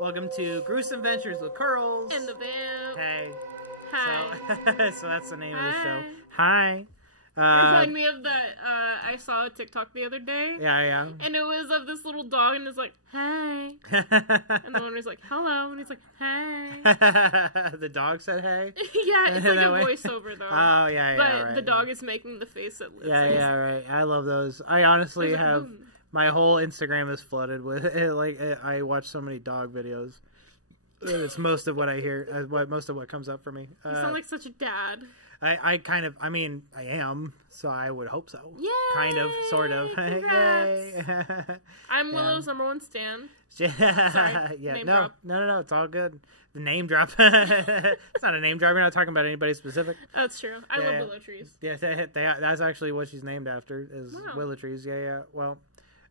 Welcome to Gruesome Ventures with Curlz. And the Vamp. Hey. Hi. So that's the name of the show. Hi. Remind me of that, I saw a TikTok the other day. Yeah. And it was of this little dog, and it's like, hey. And the owner's like, hello. And he's like, hey. The dog said hey? Yeah, it's like a voiceover, though. Oh, yeah, but right. the dog is making the face that lives. Yeah, right. I love those. I honestly have... My whole Instagram is flooded with it. I watch so many dog videos. It's most of what I hear, most of what comes up for me. You sound like such a dad. I am, so I would hope so. Yay! Kind of, sort of. Yay! I'm Willow's #1 stan. Sorry, yeah, drop. No, it's all good. The name drop. It's not a name drop. You're not talking about anybody specific. That's true. I love willow trees. Yeah, that's actually what she's named after, is willow trees. Yeah. Well,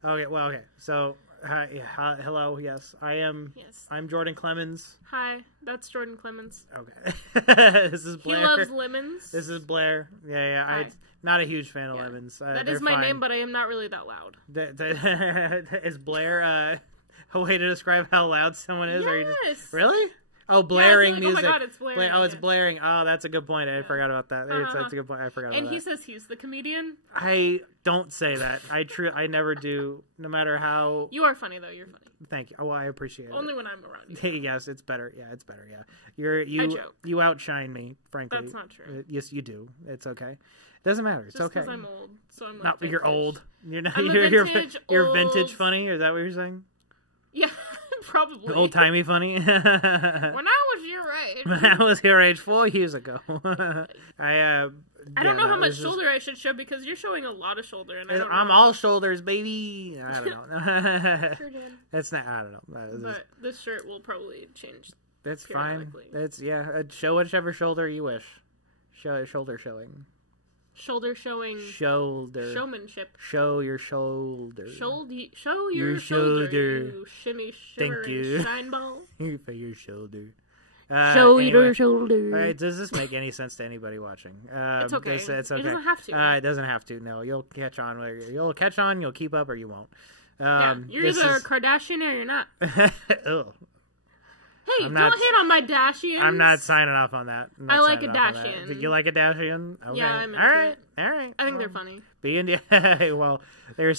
okay. So, hello. Yes, I am. Yes. I'm Jordan Clemens. Hi, that's Jordan Clemens. Okay. This is Blair. He loves lemons. This is Blair. Yeah. I'm not a huge fan of lemons. That is my name, but I am not really that loud. Is Blair a way to describe how loud someone is? Yes. Or you just, really? Oh, blaring music. Oh my god, it's blaring. Oh, it's blaring. Oh, that's a good point. I forgot about that. That's a good point. I forgot about that. And he says he's the comedian. I don't say that. I never do. No matter how. You are funny though. You're funny. Thank you. Oh, I appreciate it. Only when I'm around you. Yes, it's better. Yeah, it's better. Yeah, I joke. You outshine me. Frankly, that's not true. Yes, you do. It's okay. Doesn't matter. It's okay. Just because I'm old, so I'm not. You're old. You're not. You're vintage funny. Is that what you're saying? Yeah, probably. Old timey funny. When I was your age. When I was your age 4 years ago. I don't know how much shoulder I should show because you're showing a lot of shoulder, and I'm all shoulders, baby. I don't know. Sure did. That's not. I don't know. But this shirt will probably change. That's fine. That's show whichever shoulder you wish. Shoulder showing. Shoulder showing. Shoulder. Showmanship. Show your shoulder. Show your shoulder. You shimmy, shimmer, Thank you. and shine ball. For your shoulder. Show your shoulder. Right, does this make any sense to anybody watching? It's okay. It's okay. It doesn't have to. It doesn't have to. No, you'll catch on. You'll keep up, or you won't. You're either a Kardashian or you're not. Ugh. Hey, don't hit on my Dashians. I'm not signing off on that. I like a Dashian. You like a Dashian? Okay. Yeah, I'm into it. All right. I think they're funny. Well, they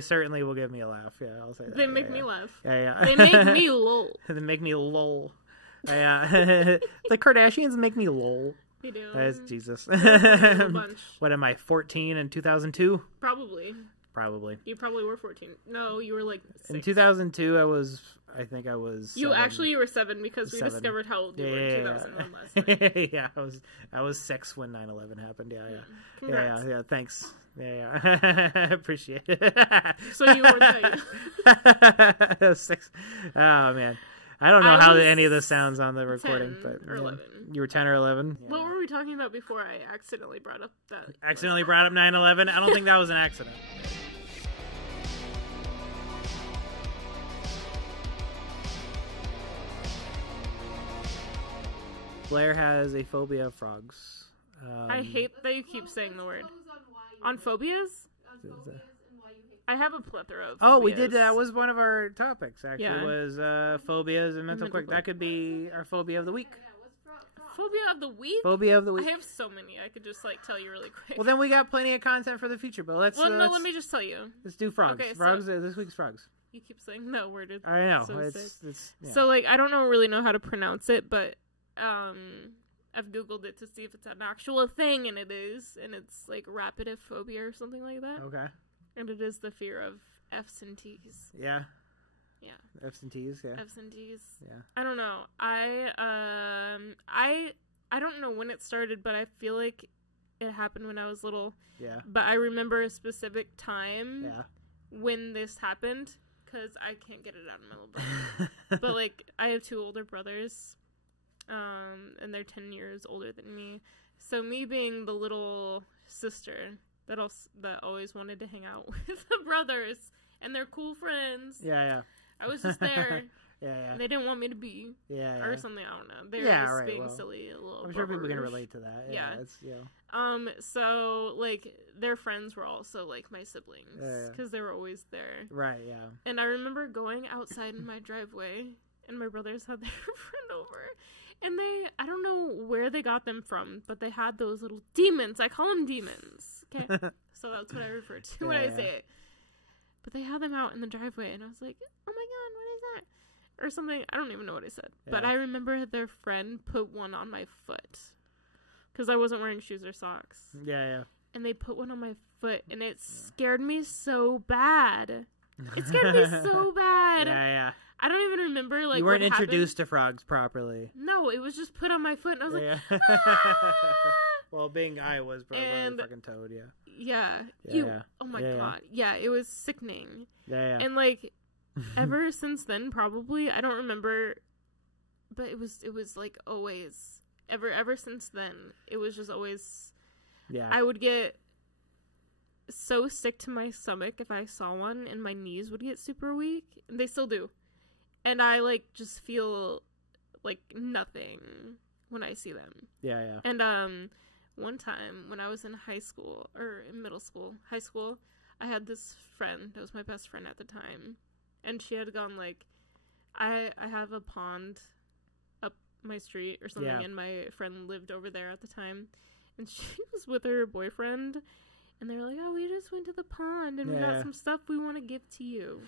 certainly will give me a laugh. Yeah, I'll say that. They make me laugh. Yeah. They make me lol. They make me lol. Yeah. The Kardashians make me lol. They do. That's Jesus. Bunch. What am I, 14 in 2002? Probably. You probably were 14. No, you were like 6. In 2002, I think I was 7. You were 7 because we discovered how old you were in 2001 last night. Yeah, I was 6 when 9/11 happened. Yeah. Congrats. Yeah, thanks. Yeah. Appreciate it. So you were that 6. Oh, man. I don't know how any of this sounds on the recording, 10 but or 11. You were 10 or 11. What were we talking about before I accidentally brought up that? Accidentally brought up 9/11? I don't think that was an accident. Blair has a phobia of frogs. I hate that you keep saying the word. On phobias? I have a plethora of phobias. Oh, we did. That was one of our topics, actually, was phobias and mental quick. That could be our phobia of the week. Phobia of the week? Phobia of the week. I have so many. I could just, tell you really quick. Well, then we got plenty of content for the future, but let's... Well, no, let me just tell you. Let's do frogs. Okay, frogs, this week's frogs. You keep saying that word. I know. So it's yeah. So, I don't really know how to pronounce it, but... I've googled it to see if it's an actual thing, and it is, and it's rapidophobia or something like that. Okay. And it is the fear of F's and T's. Yeah. Yeah. F's and T's, yeah. F's and T's. Yeah. I don't know. I don't know when it started, but I feel like it happened when I was little. Yeah. But I remember a specific time Yeah. when this happened, because I can't get it out of my little brain. But, like, I have 2 older brothers, and they're 10 years older than me. So me being the little sister that always wanted to hang out with the brothers and their cool friends. Yeah, yeah. I was just there. Yeah, yeah. And they didn't want me to be. Yeah, yeah. Or something, I don't know. They were just being silly, a little I'm sure people can brothers. relate to that. Yeah. It's, you know. So, like, their friends were also, like, my siblings. Yeah. Because they were always there. Right, yeah. And I remember going outside in my driveway, and my brothers had their friend over. And I don't know where they got them from, but they had those little demons. I call them demons. Okay? So that's what I refer to when I say it. But they had them out in the driveway, and I was like, oh my god, what is that? Or something. I don't even know what I said. Yeah. But I remember their friend put one on my foot. Because I wasn't wearing shoes or socks. Yeah, yeah. And they put one on my foot, and it scared me so bad. It scared me so bad. Yeah, yeah. I don't even remember, like, you weren't what introduced to frogs properly. No, it was just put on my foot, and I was like, Well, being I was probably a fucking toad, yeah. Yeah. Oh my god. Yeah, it was sickening. Yeah, yeah. And, like, ever since then, probably, I don't remember, but it was like, always, ever since then, it was just always, I would get so sick to my stomach if I saw one, and my knees would get super weak, and they still do, and I, like, just feel like nothing when I see them. Yeah, yeah. And, one time when I was in high school, I had this friend that was my best friend at the time. And she had gone, like, I have a pond up my street or something, and my friend lived over there at the time. And she was with her boyfriend, and they were like, oh, we just went to the pond, and we got some stuff we want to give to you.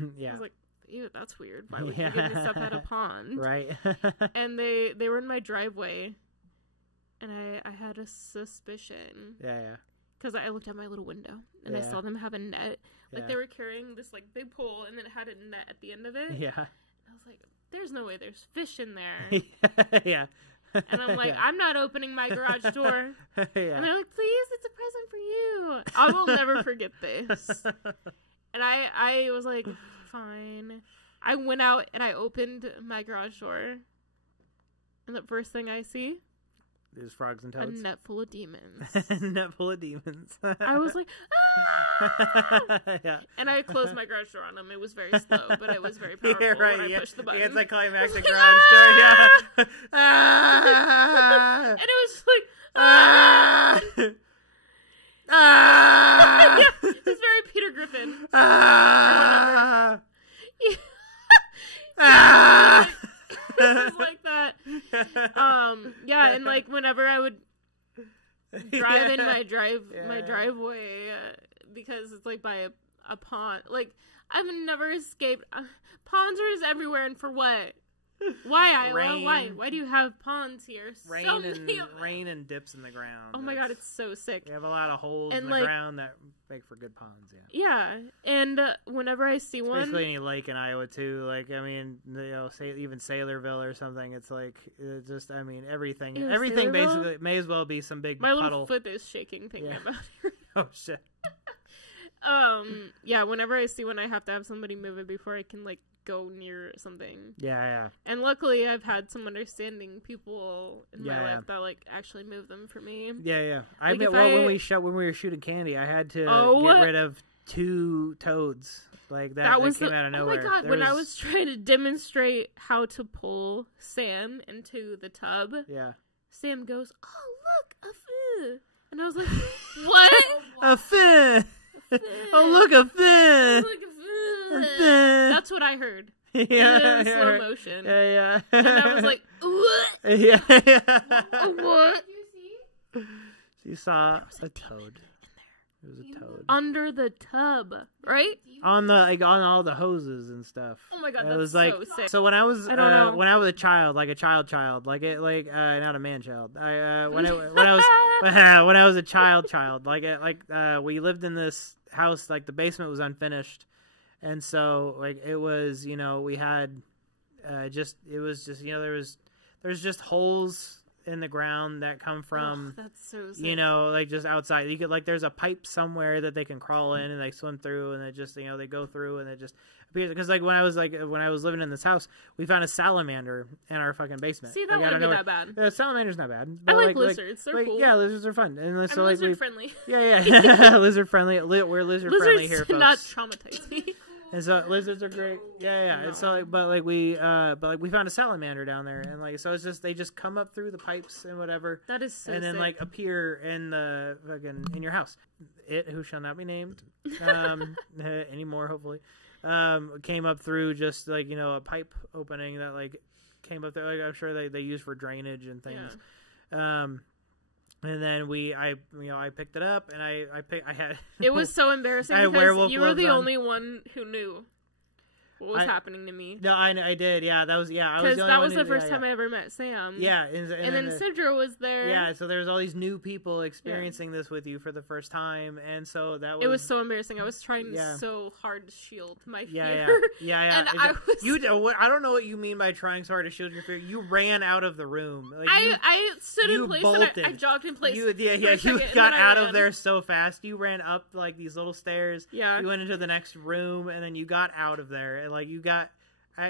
I was like, ew, that's weird. Why would you give me stuff at a pond? Right. And they were in my driveway, and I had a suspicion. Yeah, yeah. Because I looked out my little window, and I saw them have a net. Like, they were carrying this, like, big pole, and then it had a net at the end of it. Yeah. And I was like, there's no way there's fish in there. Yeah. And I'm like, I'm not opening my garage door. And they're like, please, it's a present for you. I will never forget this. And I was like, fine. I went out, and I opened my garage door. And the first thing I see... There's frogs and toads. A net full of demons. A net full of demons. I was like, ah! Yeah. And I closed my garage door on them. It was very slow, but it was very powerful when I pushed the button. Yeah, it's like climactic garage door. Yeah. And it was just like, ah! Ah! Yeah, it was very Peter Griffin. Ah! Ah! It was like that. Yeah, and like whenever I would drive in my driveway, because it's like by a pond. Like, I've never escaped. Ponds are everywhere, and for what? Why, Isla? Why do you have ponds here? Rain and dips in the ground. Oh my god, it's so sick. We have a lot of holes in the ground that make for good ponds, Yeah, and whenever I see one... basically any lake in Iowa, too. Like, I mean, even Saylorville or something, it's like, just, I mean, everything. Everything basically may as well be some big puddle. My little foot is shaking thinking about it. Oh, shit. Yeah, whenever I see one, I have to have somebody move it before I can, like, go near something. Yeah. And luckily, I've had some understanding people in my life that, like, actually move them for me. Yeah. Like, when we were shooting candy, I had to get rid of 2 toads. Like, that came out of nowhere. Oh my god, when I was trying to demonstrate how to pull Sam into the tub, Sam goes, oh, look, a fin. And I was like, what? A fin. Oh, look, a fin. That's what I heard. In slow motion. Yeah. And I was like, what? Yeah. What? She saw a toad. It was a toad under the tub, right? On all the hoses and stuff. Oh my god, it was so like sick. so when I was a child, like a child, not a man child. When I was a child, we lived in this house, like the basement was unfinished, And so like it was, we had there's just holes in the ground that come from, that's so sick. Like just outside. You could there's a pipe somewhere that they can crawl in and they swim through, and it just, they go through and it just appears. Because when I was living in this house, we found a salamander in our fucking basement. See, that wouldn't be that bad. Salamander's not bad. I like lizards. They're cool. Yeah, lizards are fun. And so lizard friendly. Yeah, lizard friendly. We're lizard friendly here, folks. Not traumatize me. And so lizards are great. Yeah. And so, we found a salamander down there, and so it's just they just come up through the pipes and whatever. That is so and then sick. appear in the in your house. It, who shall not be named, anymore, hopefully, came up through just a pipe opening that came up there. I'm sure they use for drainage and things. Yeah. And then I picked it up, and I had. It was so embarrassing because you were the only one who knew what was happening to me. No, I did. Yeah, that was I was because that was the first time I ever met Sam. Yeah, and then Sidra was there. Yeah, so there's all these new people experiencing this with you for the first time, and so that was. It was so embarrassing. I was trying so hard to shield my fear. Yeah. And I don't know what you mean by trying so hard to shield your fear. You ran out of the room. I stood in place bolted. and I jogged in place. You got out of there so fast. You ran up these little stairs. Yeah. You went into the next room, and then you got out of there. And you got.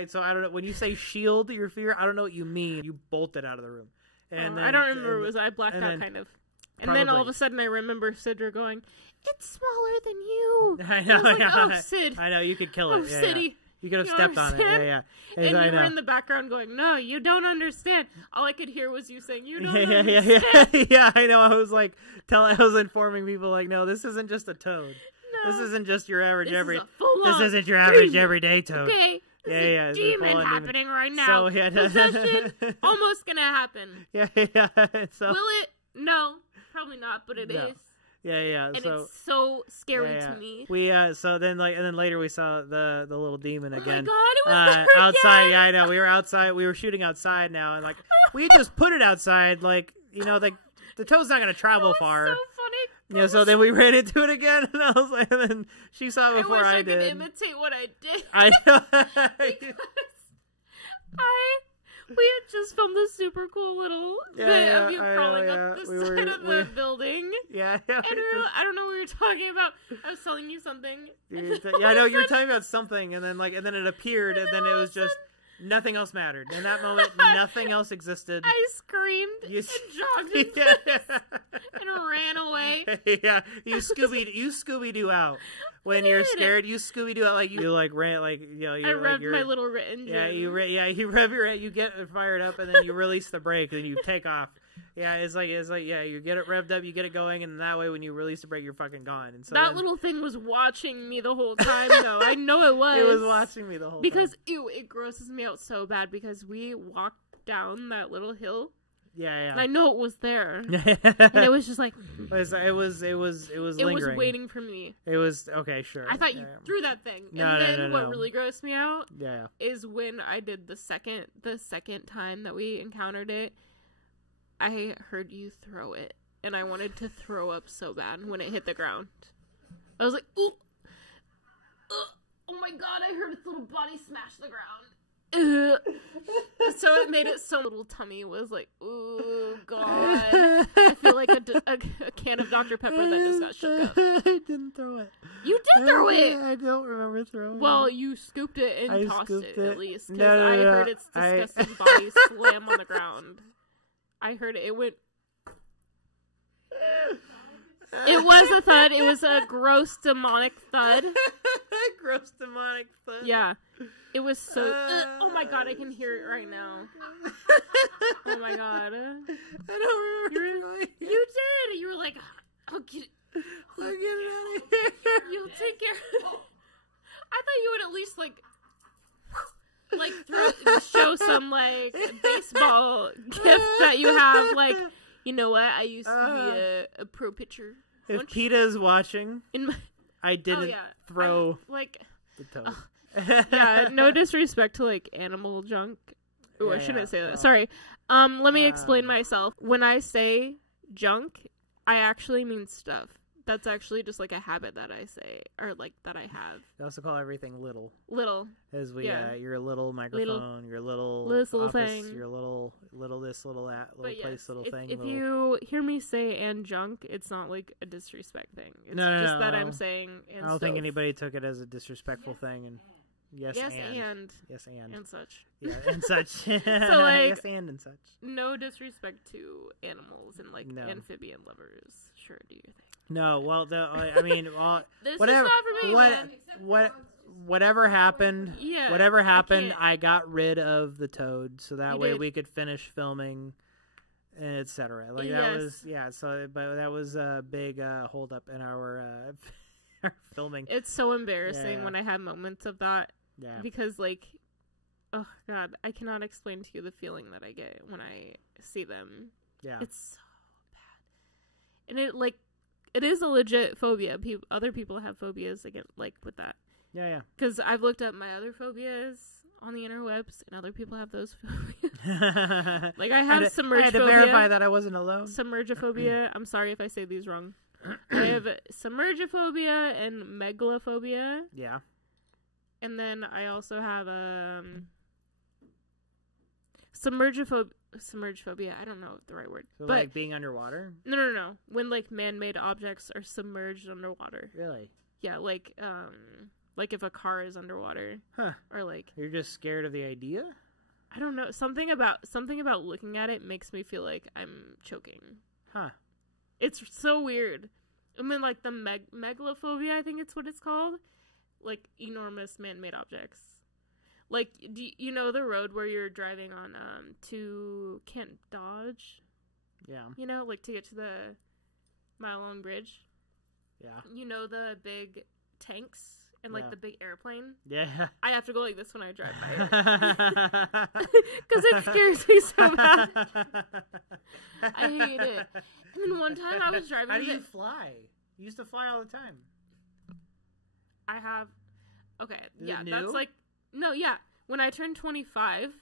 So I don't know when you say shield your fear. I don't know what you mean. You bolted out of the room. And then, I don't remember. Was I blacked out kind of? And probably. Then all of a sudden I remember Sidra going, "It's smaller than you." I know. I was like, "Oh, Sid." I know you could kill it. Oh, Siddy. You could have stepped on it. Yeah. And you were in the background going, "No, you don't understand." All I could hear was you saying, "You don't understand." Yeah, I know. I was I was informing people no, this isn't just a toad. No. This isn't just your average This isn't your average everyday toad. Okay. Yeah, demon happening right now. So, yeah, possession almost gonna happen. Yeah. So will it? No, probably not. But it is. Yeah. And it's so scary to me. We so then and then later we saw the little demon again. Oh my God, it was there outside. again. Yeah, I know. We were outside. We were shooting outside now, and we just put it outside. The toad's not gonna travel far. So funny. So then we ran into it again, and I was and then she saw it before I did. I wish I could imitate what I did. I know. We had just filmed this super cool little bit of you crawling up the side of the building. Yeah. And I don't know what you're talking about. I was telling you something. I know you were talking about something, and then and then it appeared, and then it was just. Nothing else mattered. In that moment, nothing else existed. I screamed and jogged in place and ran away. Yeah, you Scooby-Doo out. When you're scared, you Scooby-Doo out you ran I revved my little engine. Yeah, you rev your you get fired up, and then you release the brake, and you take off. Yeah, it's you get it revved up, you get it going, and that way when you release the brake, you're fucking gone. And so that little thing was watching me the whole time, though. I know it was. It was watching me the whole time. Because, it grosses me out so bad because we walked down that little hill. Yeah. And I know it was there. And it was just it was lingering. It was waiting for me. It was, okay, sure. I thought you threw that thing. What really grossed me out is when I did the second time that we encountered it, I heard you throw it, and I wanted to throw up so bad when it hit the ground. I was like, ooh, oh my God, I heard its little body smash the ground. So it made it so little tummy was like, ooh, God. I feel like a can of Dr. Pepper that just got shook up. I didn't throw it. You did throw it! I don't remember throwing it. Well, you scooped it and tossed it, at least. Because No. I heard its disgusting body slam on the ground. I heard it. It went... It was a thud. It was a gross demonic thud. Gross demonic thud. Yeah. It was so... oh my God, I can hear it right now. Oh my God. I don't remember. You did. You were like, I'll get it. I'll get it out of here. You'll take care of it. I thought you would at least show some baseball gift that you have. You know what? I used to be a pro pitcher. If PETA's watching, I didn't throw the toad. Yeah, no disrespect to animal junk. Oh, I shouldn't say that. Sorry. Let me explain myself. When I say junk, I actually mean stuff. That's actually just like a habit that I say, or like that I have. They also call everything little. Little. As we, your little microphone, your little little office, thing. your little this, little that, little place, little thing. If you hear me say and junk, it's not like a disrespect thing. It's just that I'm saying and I don't think anybody took it as a disrespectful thing. And Yes, and such. Yeah, and such. So like, yes, and such. No disrespect to animals and like amphibian lovers. Sure, do your thing. No, well, I mean, this whatever. is not for me, whatever happened. Yeah. Whatever happened, I got rid of the toad, so that way did. we could finish filming, etc. Like that was So, but that was a big hold up in our filming. It's so embarrassing when I have moments of that. Yeah. Because like, oh god, I cannot explain to you the feeling that I get when I see them. Yeah. It's so bad. And it is a legit phobia. Other people have phobias again, like with that. Yeah. Because I've looked up my other phobias on the interwebs, and other people have those phobias. Like I have submergephobia. I had to verify that I wasn't alone. Submergephobia. I'm sorry if I say these wrong. I have submergephobia and megalophobia. Yeah. And then I also have submergephobia. I don't know the right word. So but like being underwater? No. When like man-made objects are submerged underwater. Really? Yeah, like if a car is underwater. Huh. Or like you're just scared of the idea? I don't know. Something about looking at it makes me feel like I'm choking. Huh. It's so weird. I mean, like the megalophobia, I think it's what it's called. Like enormous man-made objects. Like, do you know the road where you're driving on to Kent Dodge? Yeah. You know, like to get to the mile-long bridge? Yeah. You know the big tanks and like the big airplane? Yeah. I have to go like this when I drive by it. Because it scares me so bad. I hate it. And then one time I was driving. How do you fly? You used to fly all the time. I have. Okay, Is yeah, it new? That's like no, yeah. When I turned 25,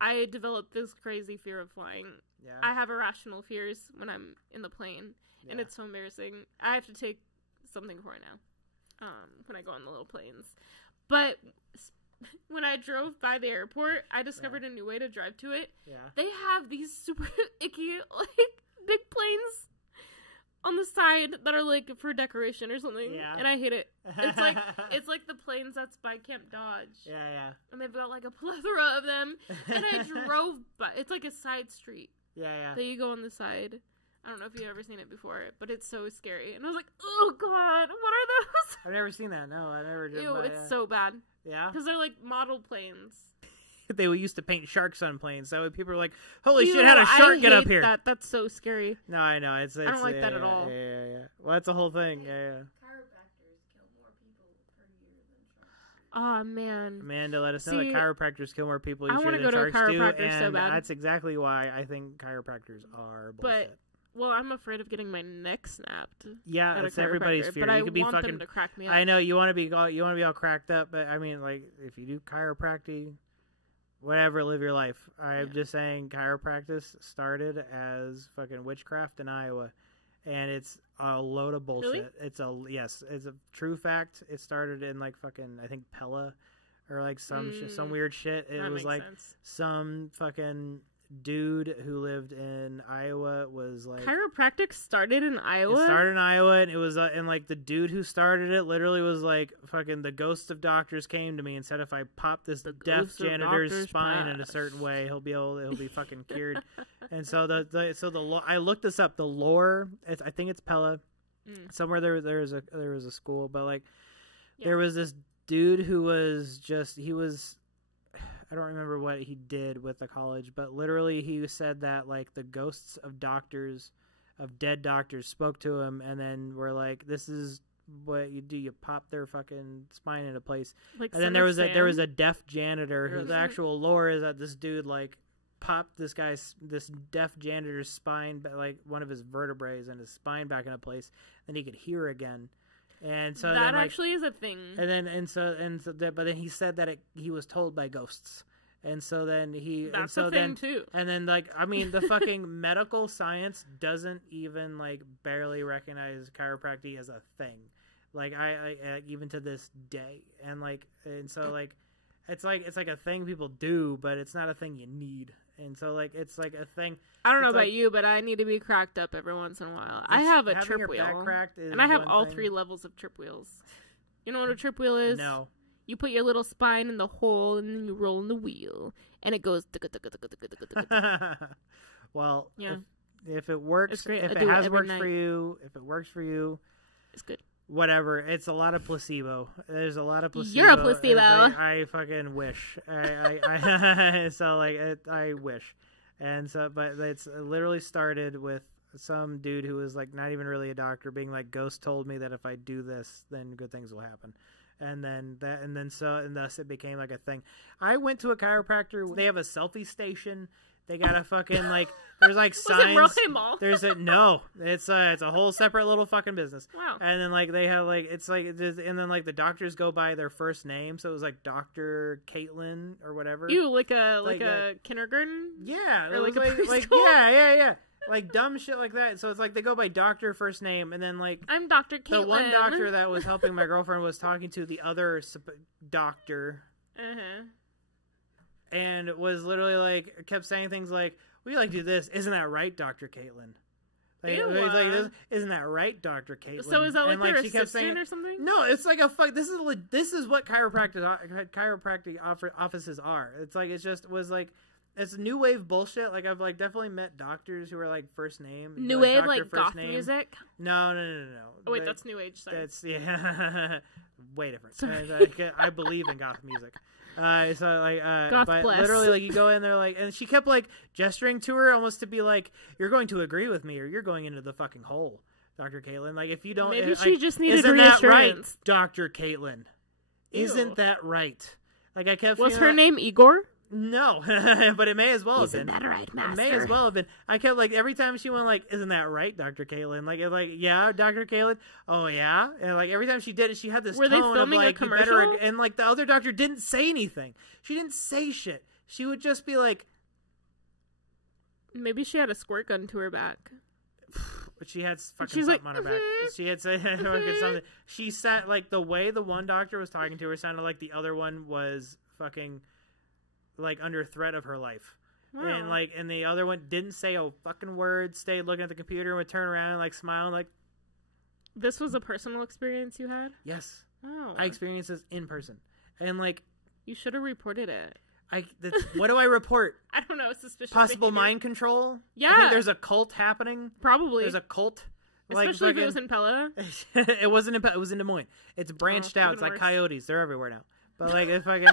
I developed this crazy fear of flying. Yeah. I have irrational fears when I'm in the plane, and it's so embarrassing. I have to take something for it now. When I go on the little planes, but when I drove by the airport, I discovered a new way to drive to it. Yeah. They have these super icky like big planes on the side that are like for decoration or something, and I hate it. It's like the planes that's by Camp Dodge. Yeah. And they've got like a plethora of them, and I drove by. It's like a side street. Yeah. That you go on the side. I don't know if you've ever seen it before, but it's so scary. And I was like, oh god, what are those? I've never seen that. No, I never did. Ew, it's so bad. Yeah, because they're like model planes. They used to paint sharks on planes. So people are like, "Holy shit, how did a shark get up here?" That's so scary. No, I know. It's I don't like that at all. Yeah. Well, that's the whole thing. Yeah. Chiropractors kill more people per year than sharks. Oh man, Amanda, let us know that chiropractors kill more people each year than sharks do. I want to go to a chiropractor and so bad. That's exactly why I think chiropractors are bullshit. Well, I'm afraid of getting my neck snapped. Yeah, that's everybody's fear. But you could be want fucking. Them to crack me up. I know you want to be all cracked up, but I mean, like, if you do chiropractic, whatever, live your life. I'm just saying, chiropractic started as fucking witchcraft in Iowa, and it's a load of bullshit. Really? It's a true fact. It started in like fucking Pella, or like some weird shit. It was like some fucking dude who lived in Iowa was like chiropractic started in Iowa. It started in Iowa, and it was and like the dude who started it literally was like fucking the ghosts of doctors came to me and said if I pop this deaf janitor's spine in a certain way, he'll be fucking cured. And so I looked this up. The lore, I think it's Pella. Somewhere there was a school, but like there was this dude who was I don't remember what he did with the college, but literally he said that like the ghosts of dead doctors spoke to him and then were like, this is what you do. You pop their fucking spine into place. Like, and then there was a deaf janitor whose actual lore is that this dude like popped this deaf janitor's spine, like one of his vertebrae and his spine back into place, and he could hear again. And so that actually is a thing. But then he said that he was told by ghosts, And so then That's a thing too. And then like, I mean, the fucking medical science doesn't even like barely recognize chiropractic as a thing. Like I even to this day. And so like, it's like a thing people do, but it's not a thing you need. And so like, it's like a thing. I don't know about you, but I need to be cracked up every once in a while. I have a trip wheel, and I have all 3 levels of trip wheels. You know what a trip wheel is? No. You put your little spine in the hole, and then you roll in the wheel, and it goes. Well, yeah. If it works, It's great. if I it do it has every worked night. for you, if it works for you, It's good. whatever. It's a lot of placebo. There's a lot of placebo. You're a placebo. I fucking wish. So like, I wish. And so, but it's literally started with some dude who was like not even really a doctor being like, Ghost told me that if I do this, then good things will happen. And thus it became like a thing. I went to a chiropractor. They have a selfie station. They got a fucking like, there's like signs. Was it Roque Mall? It's a whole separate little fucking business. Wow. And then like they have like, it's like, and then like the doctors go by their first name. So it was like Dr. Caitlin or whatever. You like a kindergarten? Yeah. Or It like was a preschool? yeah. Like dumb shit like that. So it's like they go by doctor first name, and then like I'm Dr. Caitlin. the one doctor that was helping my girlfriend was talking to the other doctor, and was literally like kept saying things like, "We like to do this, isn't that right, Dr. Caitlin?" Like, Ew. isn't that right, Dr. Caitlin? So is that like, and, their she kept assistant or something? No, it's like a fuck. This is what chiropractic offices are. It's like was like. It's new wave bullshit. Like I've like definitely met doctors who are like first name. New like, wave, doctor like first goth name. music? No. Oh wait, that's new age. Sorry. That's way different. I believe in goth music. So like, goth but bless. literally, like you go in there, like, and she kept like gesturing to her almost to be like, "You're going to agree with me, or you're going into the fucking hole, Dr. Caitlin." Like if you don't, Maybe she just needed isn't that right, reassurance. Dr. Caitlin? Ew. Isn't that right? Like I kept. Was her name Igor? No, but it may as well have been. Isn't that right, master? It may as well have been. I kept like every time she went like, "Isn't that right, Dr. Caitlin?" Like yeah, Dr. Caitlin. Oh yeah, and like every time she did it, she had this Were they tone of filming a like, "You better," commercial? and like the other doctor didn't say anything. She didn't say shit. She would just be like, Maybe she had a squirt gun to her back. but she had fucking She's something like, on her back. She had said something. She sat like the way the one doctor was talking to her sounded like the other one was fucking like under threat of her life. Wow. And the other one didn't say a fucking word, stayed looking at the computer and would turn around and like smile and like, This was a personal experience you had? yes. Wow. I experienced this in person. And like You should have reported it. what do I report? I don't know, suspicious Possible behavior. mind control? Yeah. I think there's a cult happening. Probably. There's a cult. Especially if it was in Pella. It wasn't in it was in Des Moines. It's branched out. even It's like worse. coyotes. They're everywhere now. But like if fucking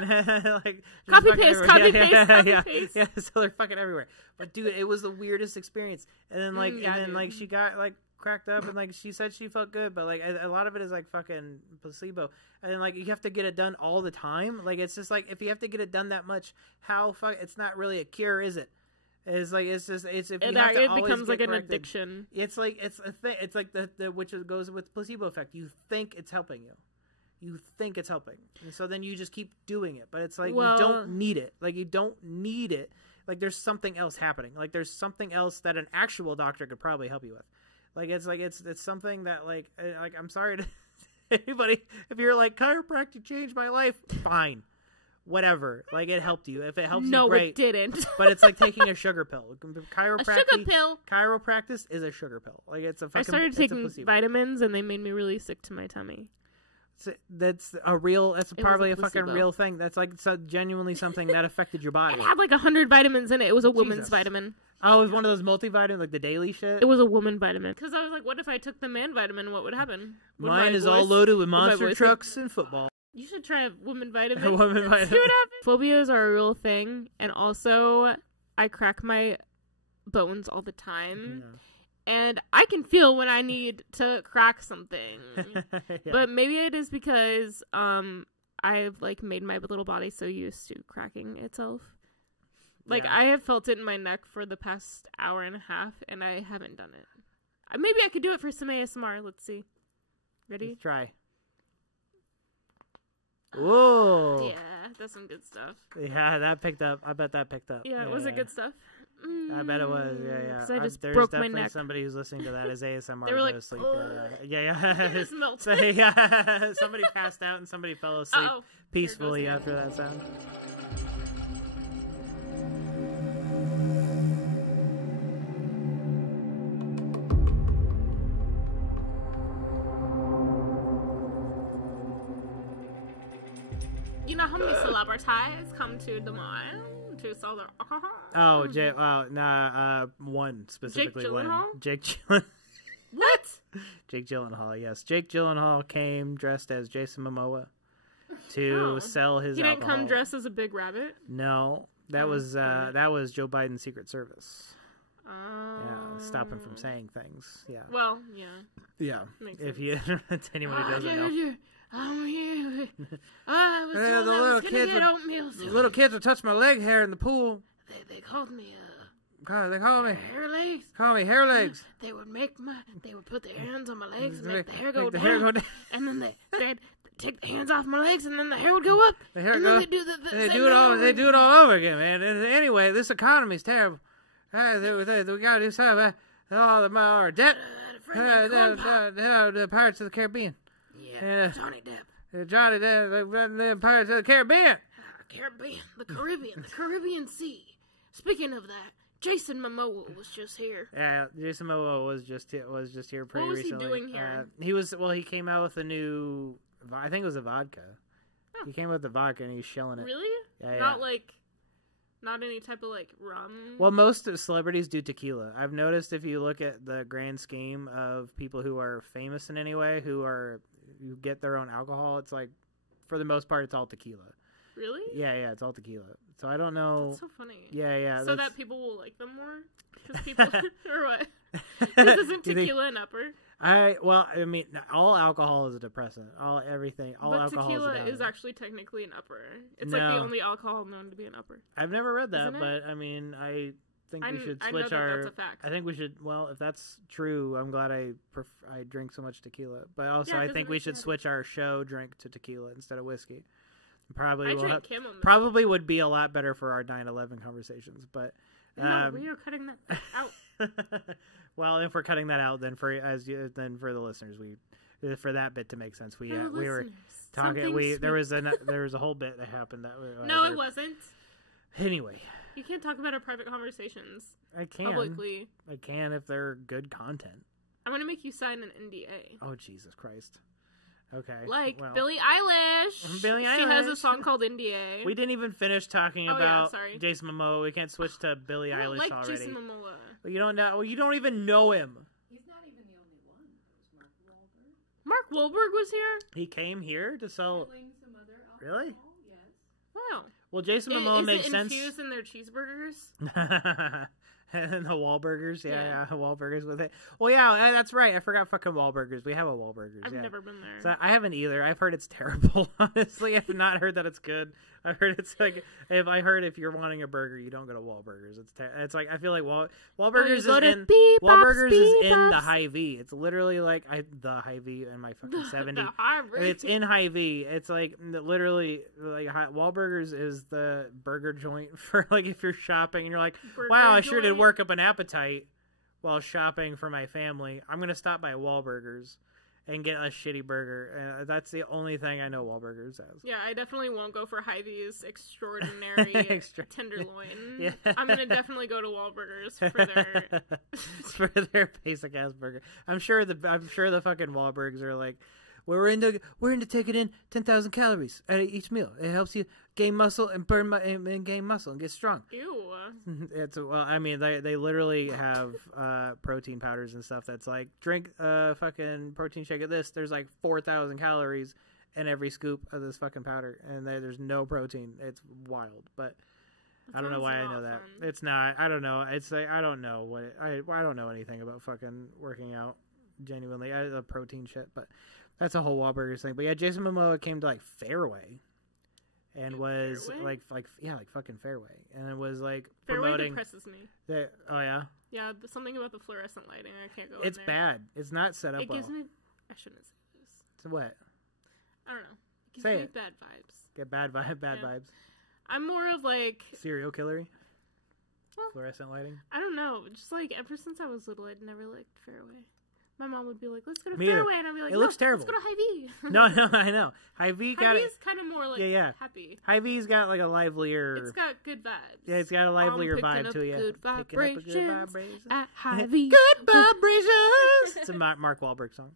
like just Copy fucking paste, everywhere. copy paste. Yeah, so they're fucking everywhere. But dude, it was the weirdest experience. And then like yeah, dude. like she got like cracked up and like she said she felt good, but like a lot of it is like fucking placebo. And then like you have to get it done all the time. Like it's just like if you have to get it done that much, it's not really a cure, is it? It's like it's if you have to It always becomes get like an corrected. addiction. It's like it's a thing. It's like the which goes with placebo effect. You think it's helping you. You think it's helping, and so then you just keep doing it. But it's like you don't need it. Like you don't need it. Like there's something else happening. Like there's something else that an actual doctor could probably help you with. Like it's something that like I'm sorry to anybody if you're like chiropractic changed my life. Fine, whatever. Like it helped you. If it helps No, you, great. it didn't. But it's like taking a sugar pill. A sugar pill. Chiropractic is a sugar pill. Like it's a fucking. I started it's a taking placebo. vitamins and they made me really sick to my tummy. That's a real. That's probably a fucking placebo. real thing. That's like genuinely something that affected your body. It had like 100 vitamins in it. It was a woman's Jesus. vitamin. Oh, it was one of those multivitamins, like the daily shit. It was a woman vitamin. Because I was like, what if I took the man vitamin? What would happen? Would Mine my is all voice- loaded with would my monster voice- trucks and football. You should try a woman vitamin. A woman See vitamin. what happens. Phobias are a real thing. And also, I crack my bones all the time. And I can feel when I need to crack something. Yeah. But maybe it is because I've like made my little body so used to cracking itself. Like Yeah. I have felt it in my neck for the past hour and a half, and I haven't done it. Maybe I could do it for some ASMR. Let's see. Ready? Let's try. Whoa. Yeah. that's some good stuff. Yeah, that picked up. I bet that picked up. Yeah, was it good stuff? I bet it was. Yeah. So I just There's broke my definitely neck. somebody who's listening to that as ASMR. They were like, go to sleep. "Oh." Yeah. It just melted. So, yeah. Somebody passed out and somebody fell asleep Uh-oh. peacefully Here after that sound. You know how many celebrities come to Des Moines to sell their alcohol? Oh, one specifically. Jake one. Gyllenhaal? Jake Gyllenhaal. What? Jake Gyllenhaal, yes. Jake Gyllenhaal came dressed as Jason Momoa to sell his alcohol. He didn't come dressed as a big rabbit? No. That was Joe Biden's Secret Service. Yeah, stop him from saying things. Yeah. Well, yeah. Yeah. Makes If sense. you to anyone who doesn't know. I'm here. I was Yeah, told the I little was going kids to get are- oatmeal. The little kids will touch my leg hair in the pool. They called me God, they call me hair legs. hair legs. They would put their hands on my legs and make the hair Make go the down. hair go down. And then they'd take the hands off my legs and then the hair would go up. The hair and go- then they do the They same do it thing all. over They do it again. all over again, man. And anyway, this economy's terrible. We gotta do something. All our debt. The Pirates of the Caribbean. Yeah, Johnny Depp. Johnny Depp, the Pirates of the Caribbean. The Caribbean Sea. Speaking of that, Jason Momoa was just here. Yeah, Jason Momoa was just here pretty What was he recently. doing here? He came out with a new, I think it was a vodka. Oh. He came out with the vodka and he's shilling it. Really? Yeah. Not any type of rum. Well, most of celebrities do tequila. I've noticed if you look at the grand scheme of people who are famous in any way, who get their own alcohol, it's like, for the most part, it's all tequila. Really? Yeah, it's all tequila. So I don't know. That's so funny. Yeah. So that people will like them more? Because people, or what? Because isn't Do you think- tequila an upper? I mean, all alcohol is a depressant. All alcohol tequila is a is downer. actually technically an upper. It's like No. the only alcohol known to be an upper. I've never read that, Isn't it? but I mean, I think we should I know switch that our. that's a fact. I think we should. Well, if that's true, I'm glad I drink so much tequila. But also, Yeah, I 'cause think it we makes should you switch our show drink to tequila instead of whiskey. I drink chamomile. Probably would be a lot better for our 9/11 conversations, but. No, we are cutting that out. Well, if we're cutting that out, then for the listeners, for that bit to make sense, we were talking. There was a whole bit that happened that. No, it wasn't. Anyway, You can't talk about our private conversations I can publicly. I can if they're good content. I'm gonna make you sign an NDA. Oh, Jesus Christ. Okay. Like well, Billie Eilish. Billie She has a Eilish. song called NDA. We didn't even finish talking Oh, yeah, about sorry. Jason Momoa. We can't switch to Billie I don't Eilish like already. Jason Momoa. Well, you don't know. Well, you don't even know him. He's not even the only one. It was Mark Wahlberg. Mark Wahlberg was here. He came here to sell. Selling some other alcohol. Really? Yes. Wow. Well, Jason Momoa Is makes it sense. infused in their cheeseburgers? And the Wahlburgers, Yeah. Wahlburgers with it. Well, yeah, that's right. I forgot fucking Wahlburgers. We have a Wahlburgers. I've yeah. never been there. So I haven't either. I've heard it's terrible. Honestly, I've not heard that it's good. I've heard it's like if you're wanting a burger, you don't go to Wahlburgers. It's like I feel like Wahlburgers is in the Hy-Vee. It's literally like the Hy-Vee in my fucking 70. It's in Hy-Vee. It's like literally like Wahlburgers is the burger joint for like if you're shopping and you're like, wow, I sure did work up an appetite while shopping for my family. I'm gonna stop by Wahlburgers and get a shitty burger. That's the only thing I know Wahlburgers has. Yeah, I definitely won't go for Hy-Vee's extraordinary tenderloin. Yeah. I'm gonna definitely go to Wahlburgers for their for their basic ass burger. I'm sure the fucking Wahlburgers are like, we're into taking in 10,000 calories at each meal. It helps you gain muscle and and gain muscle and get strong. Ew. They literally have protein powders and stuff that's like, drink a fucking protein shake of this. There's like 4,000 calories in every scoop of this fucking powder, and there's no protein. It's wild, but I don't know why I know that. Fun. It's not. I don't know. It's like I don't know I don't know anything about fucking working out. Genuinely, the protein shit, but that's a whole Wahlburgers thing. But yeah, Jason Momoa came to like Fairway. And was Fairway? like fucking Fairway, and it was like Fairway promoting. depresses me. Oh yeah, Yeah, something about the fluorescent lighting. I can't go. it's in there. bad. It's not set up It well. gives me. I shouldn't say this. So what? I don't know. Gives Say me it. bad vibes. Get bad Yeah. vibes. I'm more of like, Serial killery. Well, Fluorescent lighting. I don't know. Just like ever since I was little, I'd never liked Fairway. My mom would be like, "Let's go to Me either. Fairway," and I'd be like, It looks terrible. Let's go to Hy-Vee. No, I know. Hy-Vee got it. Hy-Vee's kind of more like Yeah. happy. Hy-Vee's got like a livelier. It's got good vibes. Yeah, it's got a livelier I'm picking vibe up to you. good Picking up a good vibrations vibration. at Hy-Vee. Good vibrations. It's a Mark Wahlberg song.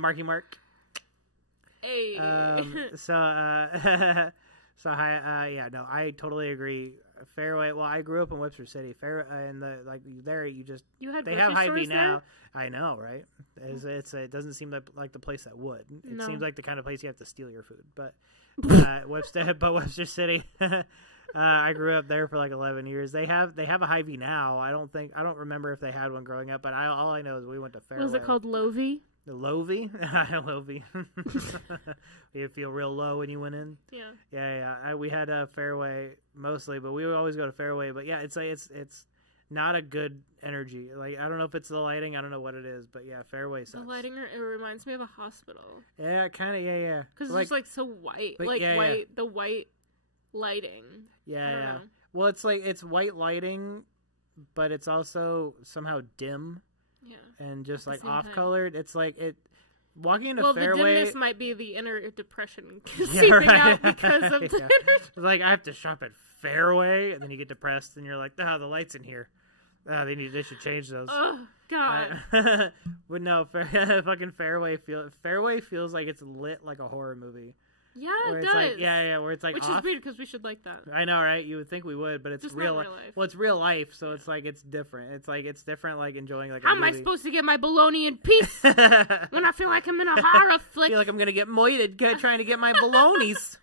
Marky Mark. Hey. So yeah, no, I totally agree. Fairway. Well, I grew up in Webster City. And You had they grocery have Hy-Vee stores now. I know, right? It doesn't seem like the place that would. It No. seems like the kind of place you have to steal your food. But Webster City. I grew up there for like 11 years. They have a Hy-Vee now. I don't remember if they had one growing up. But all I know is we went to Fairway. Was it called Lovey? The Lovey? Lovey. You feel real low when you went in. Yeah. Yeah. We had a Fairway mostly, but we would always go to Fairway. But yeah, it's not a good energy. Like, I don't know if it's the lighting. I don't know what it is, but yeah, Fairway sucks. The lighting, it reminds me of a hospital. Yeah, kind of. Yeah. Because it's just like so white, but like yeah, white. The white lighting. Yeah. I don't know. Well, it's like it's white lighting, but it's also somehow dim. Yeah. And just like same off time. colored. It's like it. Walking into Well, Fairway. the dimness might be the inner depression Yeah, seeping right. out because of Yeah. the It's like I have to shop at Fairway, and then you get depressed, and you're like, "Oh, the lights in here. They should change those." Oh God. But no, fucking Fairway feels like it's lit like a horror movie. Yeah, Where it it's does. like where it's like Which off. is weird because we should like that. I know, right? You would think we would, but it's Just real. not real life. Well, it's real life, so it's like it's different. It's different, like enjoying like. How a am I movie. supposed to get my bologna in peace I when I feel like I'm in a horror flick? feel like I'm gonna get moited trying to get my bolognas.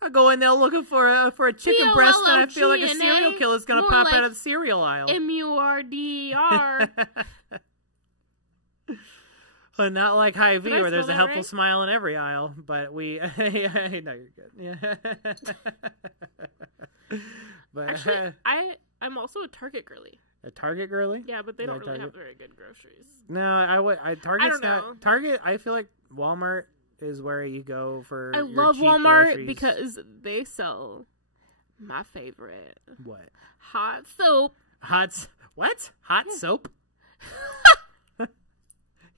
I go in there looking for a chicken breast, and I feel like a serial killer is gonna More pop like out of the cereal aisle. MURDER. Not like Hy-Vee, Did I where there's a spell that helpful right? smile in every aisle. But we, no, you're good. Yeah. But Actually, I'm also a Target girly. a Target girly. Yeah, but they You don't like really Target? have very good groceries. No, Target's don't know. not Target. I feel like Walmart is where you go for. I your love cheap Walmart groceries. because they sell my favorite What? hot soap. What? Hot soap?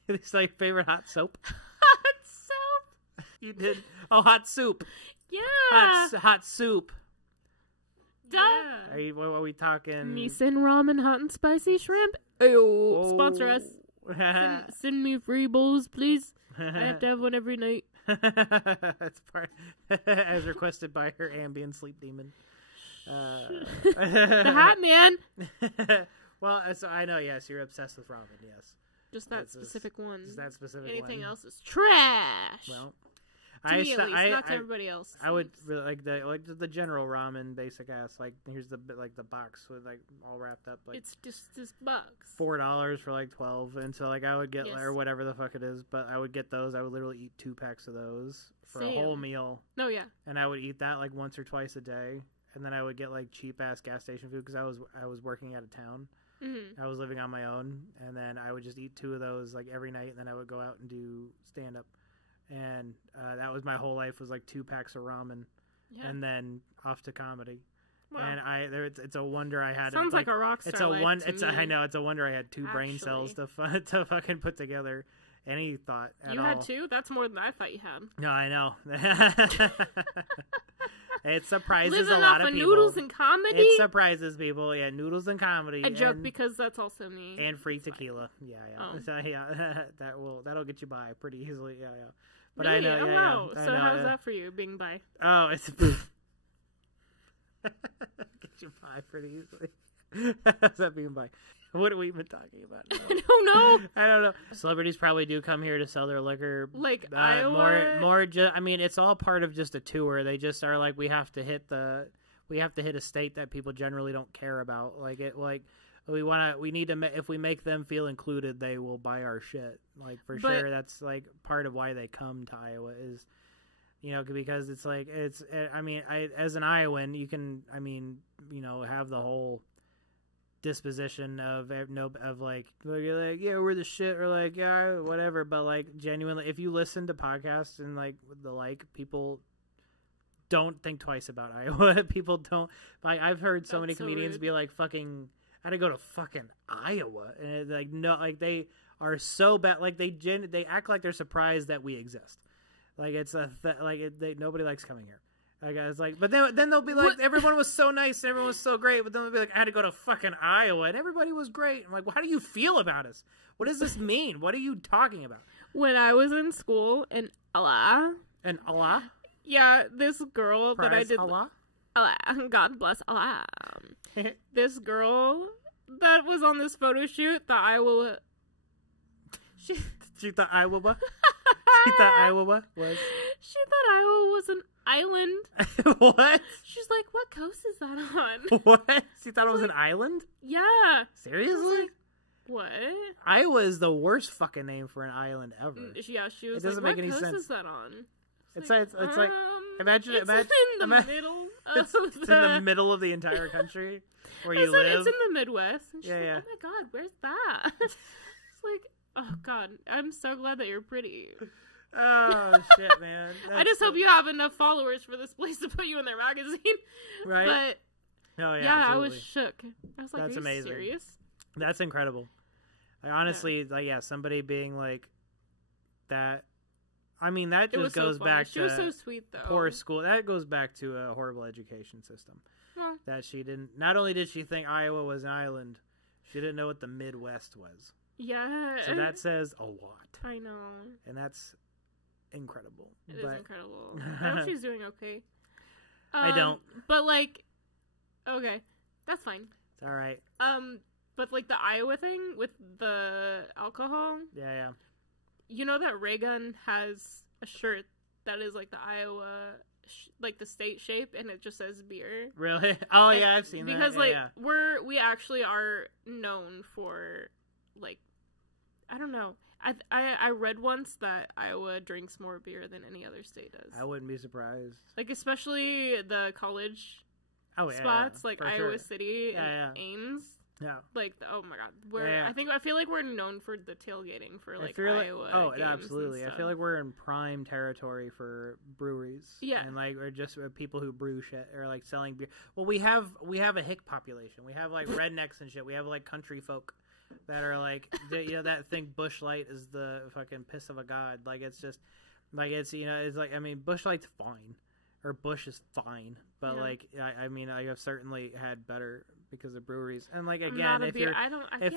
It's like favorite hot soap. Hot soap. You did. Oh, hot soup. Yeah. Hot soup. Duh. What are we talking? Nissan ramen, hot and spicy shrimp. Ew. Sponsor us. Send me free bowls, please. I have to have one every night. That's part as requested by her Ambien sleep demon. The hot man. Well, so I know. Yes, you're obsessed with ramen. Yes, Just that specific one. just that specific Anything one. else is trash. Well, to me, at least, not to everybody else. I would really like the general ramen basic ass. Like here's the box with like all wrapped up. Like It's just this box. $4 for like 12, and so like I would get Yes. or whatever the fuck it is. But I would get those. I would literally eat 2 packs of those for a Same. whole meal. No, yeah. And I would eat that like once or twice a day, and then I would get like cheap ass gas station food because I was working out of town. Mm-hmm. I was living on my own, and then I would just eat 2 of those like every night, and then I would go out and do stand up, and that was my whole life was like 2 packs of ramen, Yeah. and then off to comedy. Wow. And it's a wonder I had. Sounds like a rock star. It's a life one. to It's me. I know it's a wonder I had 2 brain cells to fucking put together any thought at You all. had 2? That's more than I thought you had. No, I know. It surprises Living a lot off of people. Noodles and comedy? It surprises people. Yeah, noodles and comedy. I joke and, because that's also me. and free It's fine. tequila. Yeah. Oh. So, yeah, that'll get you by pretty easily. Yeah. But Really? I know. Oh, Yeah, wow. yeah. I So know, how's yeah. that for you, being bi? Oh, it's get you by pretty easily. How's that being by? What are we even talking about now? I don't know. I don't know. Celebrities probably do come here to sell their liquor. Like Iowa. More. I mean, it's all part of just a tour. They just are like, we have to hit a state that people generally don't care about. Like it, like we need to. If we make them feel included, they will buy our shit. Like for sure, that's like part of why they come to Iowa is, because it's like I mean, as an Iowan, you can, have the whole disposition of like you're like, yeah, we're the shit, or like, yeah, whatever. But like genuinely, if you listen to podcasts and like people don't think twice about Iowa. People don't like. I've heard so many comedians be like, "Fucking, I had to go to fucking Iowa," and it's like, no, like they are so bad. Like they act like they're surprised that we exist. Like it's nobody likes coming here. Like it's like, but then they'll be like, everyone was so nice, and everyone was so great, but then they'll be like, I had to go to fucking Iowa, and everybody was great. I'm like, well, how do you feel about us? What does this mean? What are you talking about? When I was in school in Allah. Yeah, this girl that I did. Allah, God bless Allah. This girl that was on this photo shoot, the Iowa. She thought Iowa was. She thought Iowa was an island. What? She's like, what coast is that on? What? She thought it was an island? Yeah. Seriously? Like, what? Iowa is the worst fucking name for an island ever. Yeah, she was it doesn't like, make any what coast sense. is that on? It's like imagine in the middle. It's in the middle of the entire country where you live. It's in the Midwest. And she's like, yeah. oh my God, where's that? It's like, oh God, I'm so glad that you're pretty. Oh shit, man! I just hope you have enough followers for this place to put you in their magazine. Right? But yeah, absolutely. I was shook. I was like, that's are you amazing. Serious? That's incredible. Like, honestly, somebody being like that. I mean, that just goes back to she was so sweet though. Poor school. That goes back to a horrible education system. Well, that she didn't. Not only did she think Iowa was an island, she didn't know what the Midwest was. Yeah. So that says a lot. I know. And that's incredible. It is incredible. I hope she's doing okay. I don't. But like, okay, that's fine. It's all right. But like the Iowa thing with the alcohol. Yeah. You know that Reagan has a shirt that is like the Iowa, like the state shape, and it just says beer. Really? Oh yeah, I've seen that. Because we actually are known for, like, I don't know. I read once that Iowa drinks more beer than any other state does. I wouldn't be surprised. Like, especially the college spots, like Iowa City and Ames. Yeah. Like, oh my God, I feel like we're known for the tailgating for like Iowa. Oh, absolutely. I feel like we're in prime territory for breweries. Yeah. And like, or just people who brew shit or like selling beer. Well, we have a hick population. We have like rednecks and shit. We have like country folk that are like, that thing Busch Light is the fucking piss of a god. Like, it's just like, it's like, I mean, Busch Light's fine, or Busch is fine, but like, I mean, I have certainly had better because of breweries. And like, again, if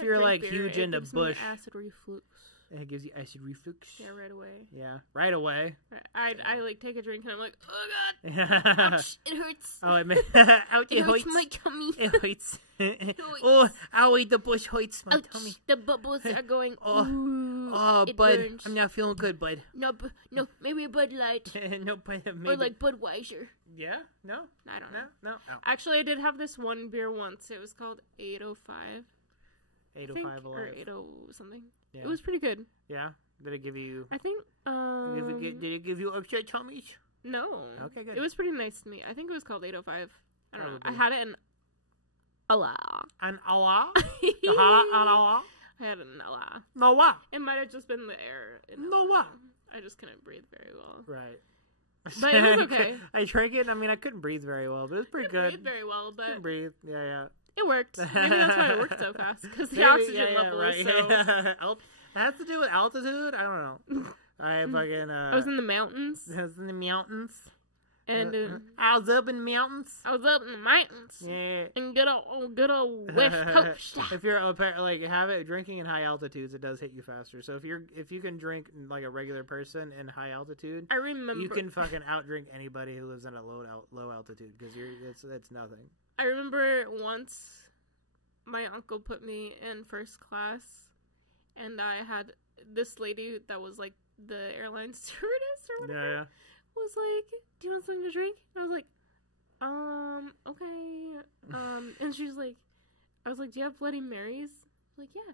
you're like huge into Busch, acid reflux. It gives you acid reflux. Yeah, right away. Yeah, right away. I like take a drink and I'm like, oh God, ouch, it hurts. Oh, it hurts my tummy. It hurts. Oh, owie, the Busch hurts my tummy. The bubbles are going. Bud, burns. I'm not feeling good, bud. No, maybe a Bud Light. No, but maybe. Or like Budweiser. Yeah? No? I don't know. No. Actually, I did have this one beer once. It was called 805. 805 or 80 something. Yeah. It was pretty good. Yeah? Did it give you... I think, Did it give you upset tummies? No. Okay, good. It was pretty nice to me. I think it was called 805. I don't know. I had it in Allah. An Allah? Allah? I had it in Allah. Noah. It might have just been the air. Noah. I just couldn't breathe very well. Right. But it was okay. I drank it. I mean, I couldn't breathe very well, but it was pretty good. Breathe very well, but... Couldn't breathe. Yeah. It worked. Maybe that's why it worked so fast. Because the oxygen level is so... It has to do with altitude? I don't know. I was in the mountains. I was in the mountains. And I was up in the mountains. I was up in the mountains. Yeah. And good old West Coast. If you're like drinking in high altitudes, it does hit you faster. So if you can drink like a regular person in high altitude, I remember you can fucking outdrink anybody who lives in a low altitude because it's nothing. I remember once my uncle put me in first class, and I had this lady that was like the airline stewardess or whatever. Yeah. Was like, do you want something to drink? And I was like, okay. And she's like, I was like, do you have Bloody Marys? I was like, yeah. I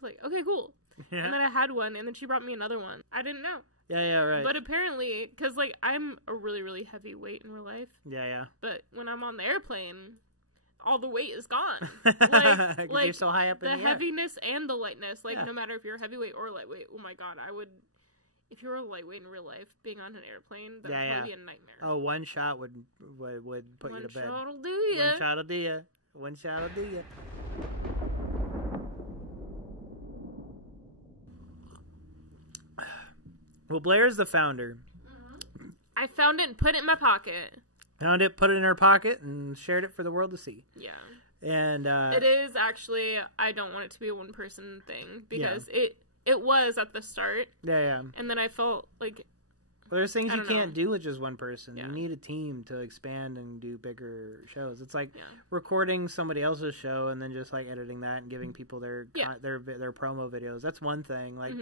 was like, okay, cool. Yeah. And then I had one, and then she brought me another one. I didn't know. Yeah, right. But apparently, because like I'm a really, really heavy weight in real life. Yeah. But when I'm on the airplane, all the weight is gone. You're so high up in the air. Heaviness and the lightness. Like, no matter if you're heavyweight or lightweight. Oh my god, I would... If you were lightweight in real life, being on an airplane, that would probably be a nightmare. Oh, one shot would put you to bed. One shot'll do ya. One shot'll do ya. One shot'll do ya. Well, Blair's the founder. Mm-hmm. I found it and put it in my pocket. Found it, put it in her pocket, and shared it for the world to see. Yeah. And it is actually, I don't want it to be a one-person thing, because it was at the start. Yeah. And then I felt like... Well, there's things you can't do with just one person. Yeah. You need a team to expand and do bigger shows. It's like recording somebody else's show and then just like editing that and giving people their promo videos. That's one thing like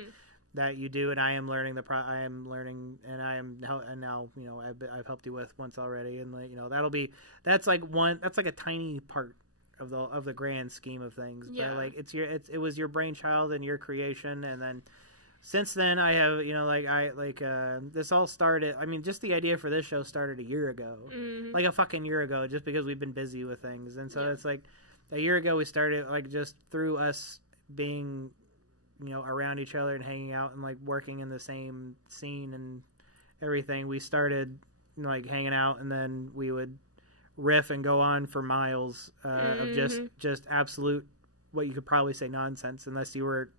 that you do. And I am learning and now I've helped you with once already. And like that's like a tiny part of the grand scheme of things. Yeah. But like it was your brainchild and your creation, and then. Since then, I have, this all started, I mean, just the idea for this show started a year ago. Mm-hmm. Like a fucking year ago, just because we've been busy with things. And so it's like, a year ago we started, like, just through us being, around each other and hanging out and, like, working in the same scene and everything. We started, like, hanging out, and then we would riff and go on for miles of just absolute, what you could probably say nonsense, unless you were...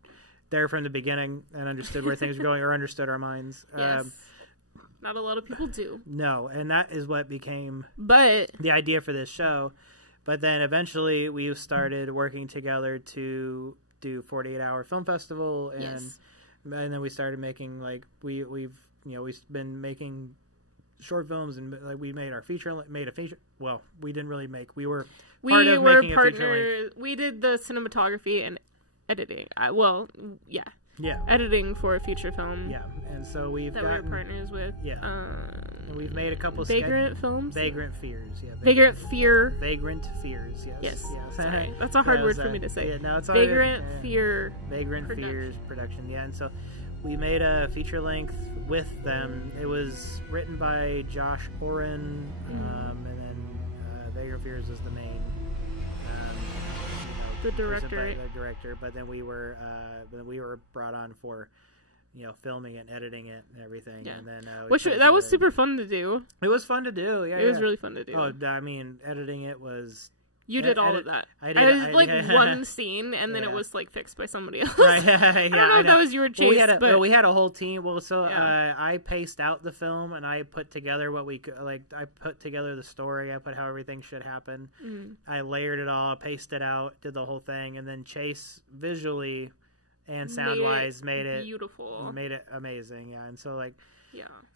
there from the beginning and understood where things were going or understood our minds. Yes. Not a lot of people do. No, and that is what became the idea for this show. But then eventually we started working together to do 48-hour film festival, and then we started making we've been making short films, and like we made a feature. Well, we didn't really make. We were partners. We did the cinematography and editing. Editing for a feature film. Yeah, and so we were partners with. Yeah, and we've made a couple Vagrant films. Vagrant Fears. Yeah. Vagrant Fear. Vagrant Fears. Yes. Yes. Sorry. That's a hard word for me to say. Yeah, no, it's Vagrant Fear. Vagrant Fears production. Yeah, and so we made a feature length with them. It was written by Josh Oren, and then Vagrant Fears is the main. The director, but then we were brought on for, filming it, and editing it, and everything, and then that was super fun to do. It was fun to do. Yeah, it was really fun to do. Oh, I mean, editing it was. You did all of that. I did one scene, and then it was fixed by somebody else. Right, I don't know if that was you or Chase. We had a whole team. Well, so I paced out the film, and I put together what we could. I put together the story. I put how everything should happen. I layered it all, paced it out, did the whole thing, and then Chase visually and sound wise made it beautiful, made it amazing. Yeah, and so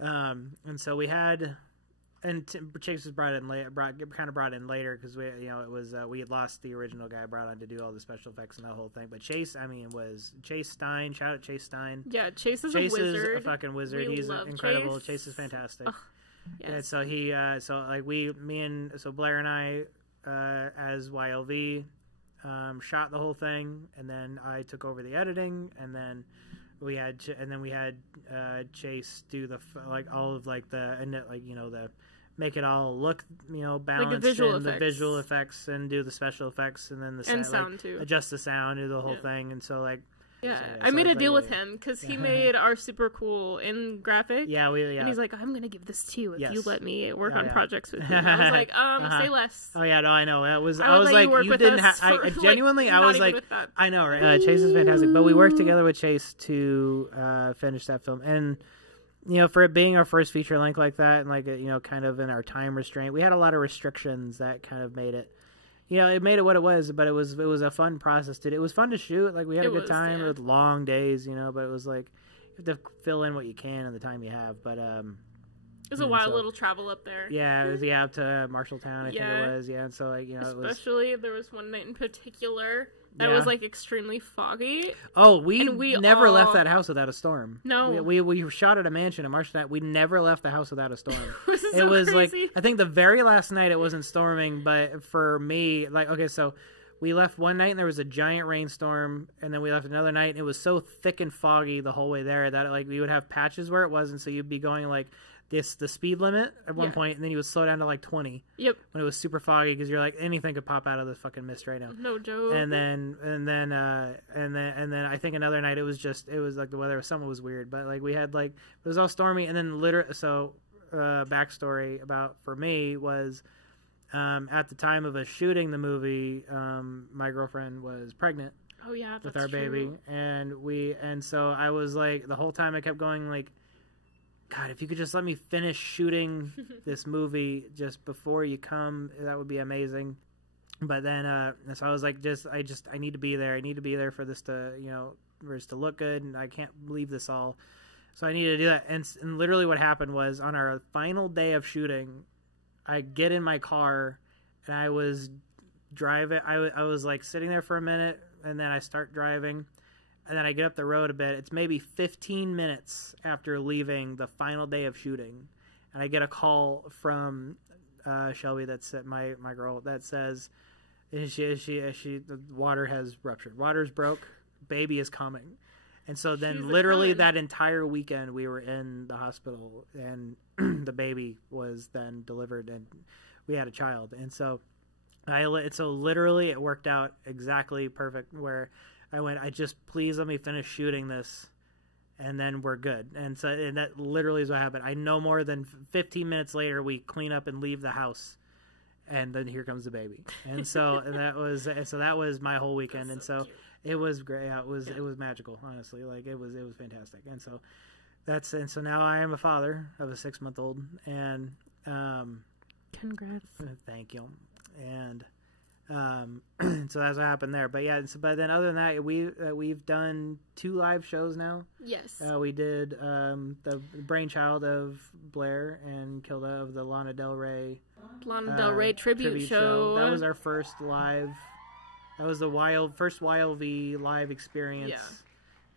and so we had. And Chase was brought in later because we had lost the original guy brought on to do all the special effects and the whole thing. But Chase, was Chase Stein. Shout out Chase Stein. Yeah, Chase is a wizard. Chase is a fucking wizard. He's incredible. Chase is fantastic. Yes. And so Blair and I, as YLV, shot the whole thing, and then I took over the editing, and then. We had Chase do all of the make it all look balanced, the visual effects, and do the special effects, and then the sound too, adjust the sound, do the whole thing, and so I made a deal with him because he made our super cool in graphic. Yeah, and he's like, I'm gonna give this to you if you let me work on projects with you. And I was like, say less. Oh yeah, no, I know. I was like, you didn't. I genuinely, I was like, I know, right? Chase is fantastic, but we worked together with Chase to finish that film, and for it being our first feature length like that, and kind of in our time restraint, we had a lot of restrictions that kind of made it. It made it what it was, but it was a fun process. It was fun to shoot. We had a good time with long days, but it was you have to fill in what you can in the time you have. But it was a wild little travel up there. Yeah, it was up to Marshalltown, I think it was. Yeah, and so especially there was one night in particular that was extremely foggy. Oh, we never left that house without a storm. No, we shot at a mansion in Marshalltown. We never left the house without a storm. It was crazy. I think the very last night it wasn't storming, but for me, so we left one night and there was a giant rainstorm, and then we left another night and it was so thick and foggy the whole way there that we would have patches where it wasn't, so you'd be going the speed limit at one point, and then you would slow down to like 20. Yep. When it was super foggy, because you're like, anything could pop out of the fucking mist right now. No joke. And then I think another night it was like the weather. Summer was weird, but like we had like it was all stormy, and then backstory for me was at the time of us shooting the movie, my girlfriend was pregnant. Oh yeah, with our baby, and so I was like the whole time I kept going like, God, if you could just let me finish shooting this movie just before you come, that would be amazing. But then, so I was like, I need to be there. I need to be there for this to, for this to look good, and I can't leave this all. So I needed to do that. And literally what happened was on our final day of shooting, I get in my car, and I was driving. I was like sitting there for a minute, and then I start driving. And then I get up the road a bit. It's maybe 15 minutes after leaving the final day of shooting. And I get a call from Shelby, that's my girl, that says, the water has ruptured. Water's broke. Baby is coming. And so then literally that entire weekend we were in the hospital, and the baby was then delivered, and we had a child. And so literally it worked out exactly perfect where I went, please let me finish shooting this, and then we're good. And that literally is what happened. I no more than 15 minutes later, we clean up and leave the house, and then here comes the baby. And so that was my whole weekend. And so it was great. Yeah, it was magical, honestly. Like it was fantastic. And so now I am a father of a 6-month-old, and congrats. Thank you. And so that's what happened there. But yeah, but then other than that, we've done 2 live shows now. Yes. We did the brainchild of Blair and Kilda of the Lana Del Rey tribute show. That was our first live. That was the first YLV live experience. Yeah.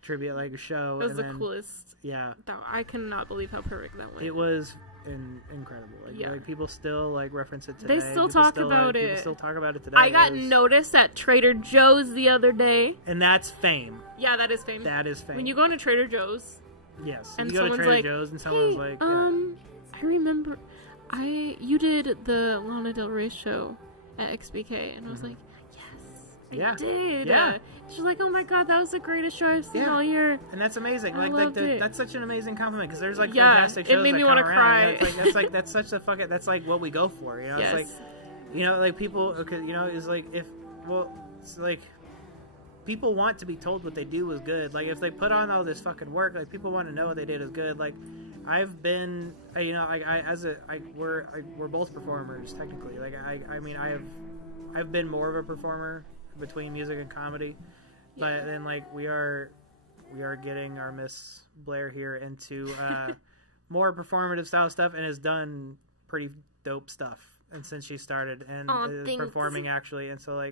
Tribute show. It was the coolest. Yeah. I cannot believe how perfect that went. It was incredible. People still reference it today. They still talk about it. People still talk about it today. I got noticed at Trader Joe's the other day. And that's fame. Yeah, that is fame. That is fame. When you go into Trader Joe's. Yes. And you go to Trader Joe's and someone's like, I remember you did the Lana Del Rey show at XBK, and I was like, yes, I did. Yeah. She's like, oh my God, that was the greatest show I've seen all year. And that's amazing. I loved it. That's such an amazing compliment, because there's fantastic shows. It made me want to cry. That's such a fucking, that's what we go for. Yes. It's people, it's people want to be told what they do was good. If they put on all this fucking work, people want to know what they did is good. I've been, we're both performers technically. I've been more of a performer between music and comedy, but then we are getting our Miss Blair here into more performative style stuff, and has done pretty dope stuff. And since she started and is performing actually, and so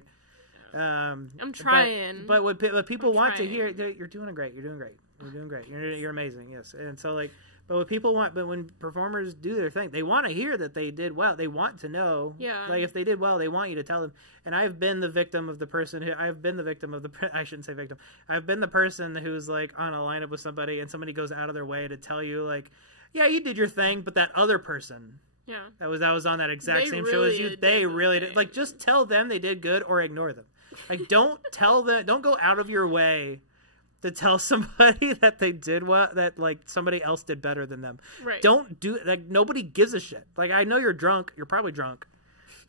I'm trying. But what people want to hear, you're doing great. You're doing great. You're doing great. You're amazing. Yes. And so but what people want, but when performers do their thing, they want to hear that they did well. They want to know. Yeah. If they did well, they want you to tell them. And I've been the victim of the person who, I shouldn't say victim. I've been the person who's on a lineup with somebody, and somebody goes out of their way to tell you yeah, you did your thing, but that other person. Yeah. That was on that exact same show as you. They really did. Just tell them they did good or ignore them. Don't tell them. Don't go out of your way to tell somebody that they did what, that somebody else did better than them. Right. Don't do nobody gives a shit. I know you're drunk. You're probably drunk.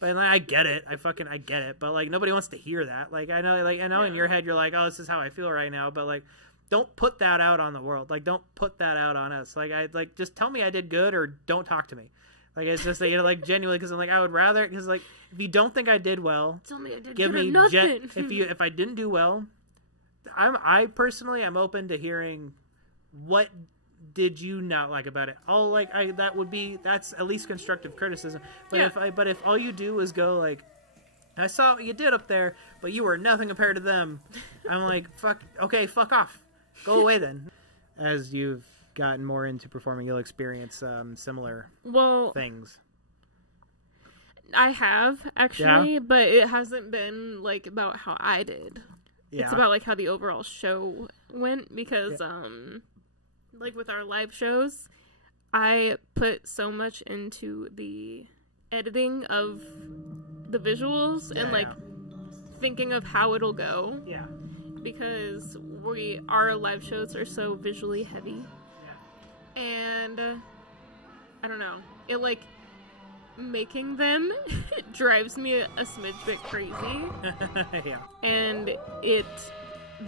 But I get it. I get it. But nobody wants to hear that. I know in your head you're oh, this is how I feel right now. But don't put that out on the world. Don't put that out on us. Just tell me I did good, or don't talk to me. It's just genuinely, because I'm I would rather, because if you don't think I did well, tell me I did give good me nothing. If I didn't do well, I personally am open to hearing what did you not like about it. That's at least constructive criticism. But if all you do is go I saw what you did up there, but you were nothing compared to them, I'm fuck off, go away then. As you've gotten more into performing, you'll experience similar things. I have actually, but it hasn't been about how I did. Yeah. It's about how the overall show went, because with our live shows, I put so much into the editing of the visuals and like thinking of how it'll go. Yeah. Because our live shows are so visually heavy. Yeah. And I don't know. It like making them drives me a smidge bit crazy. Yeah. And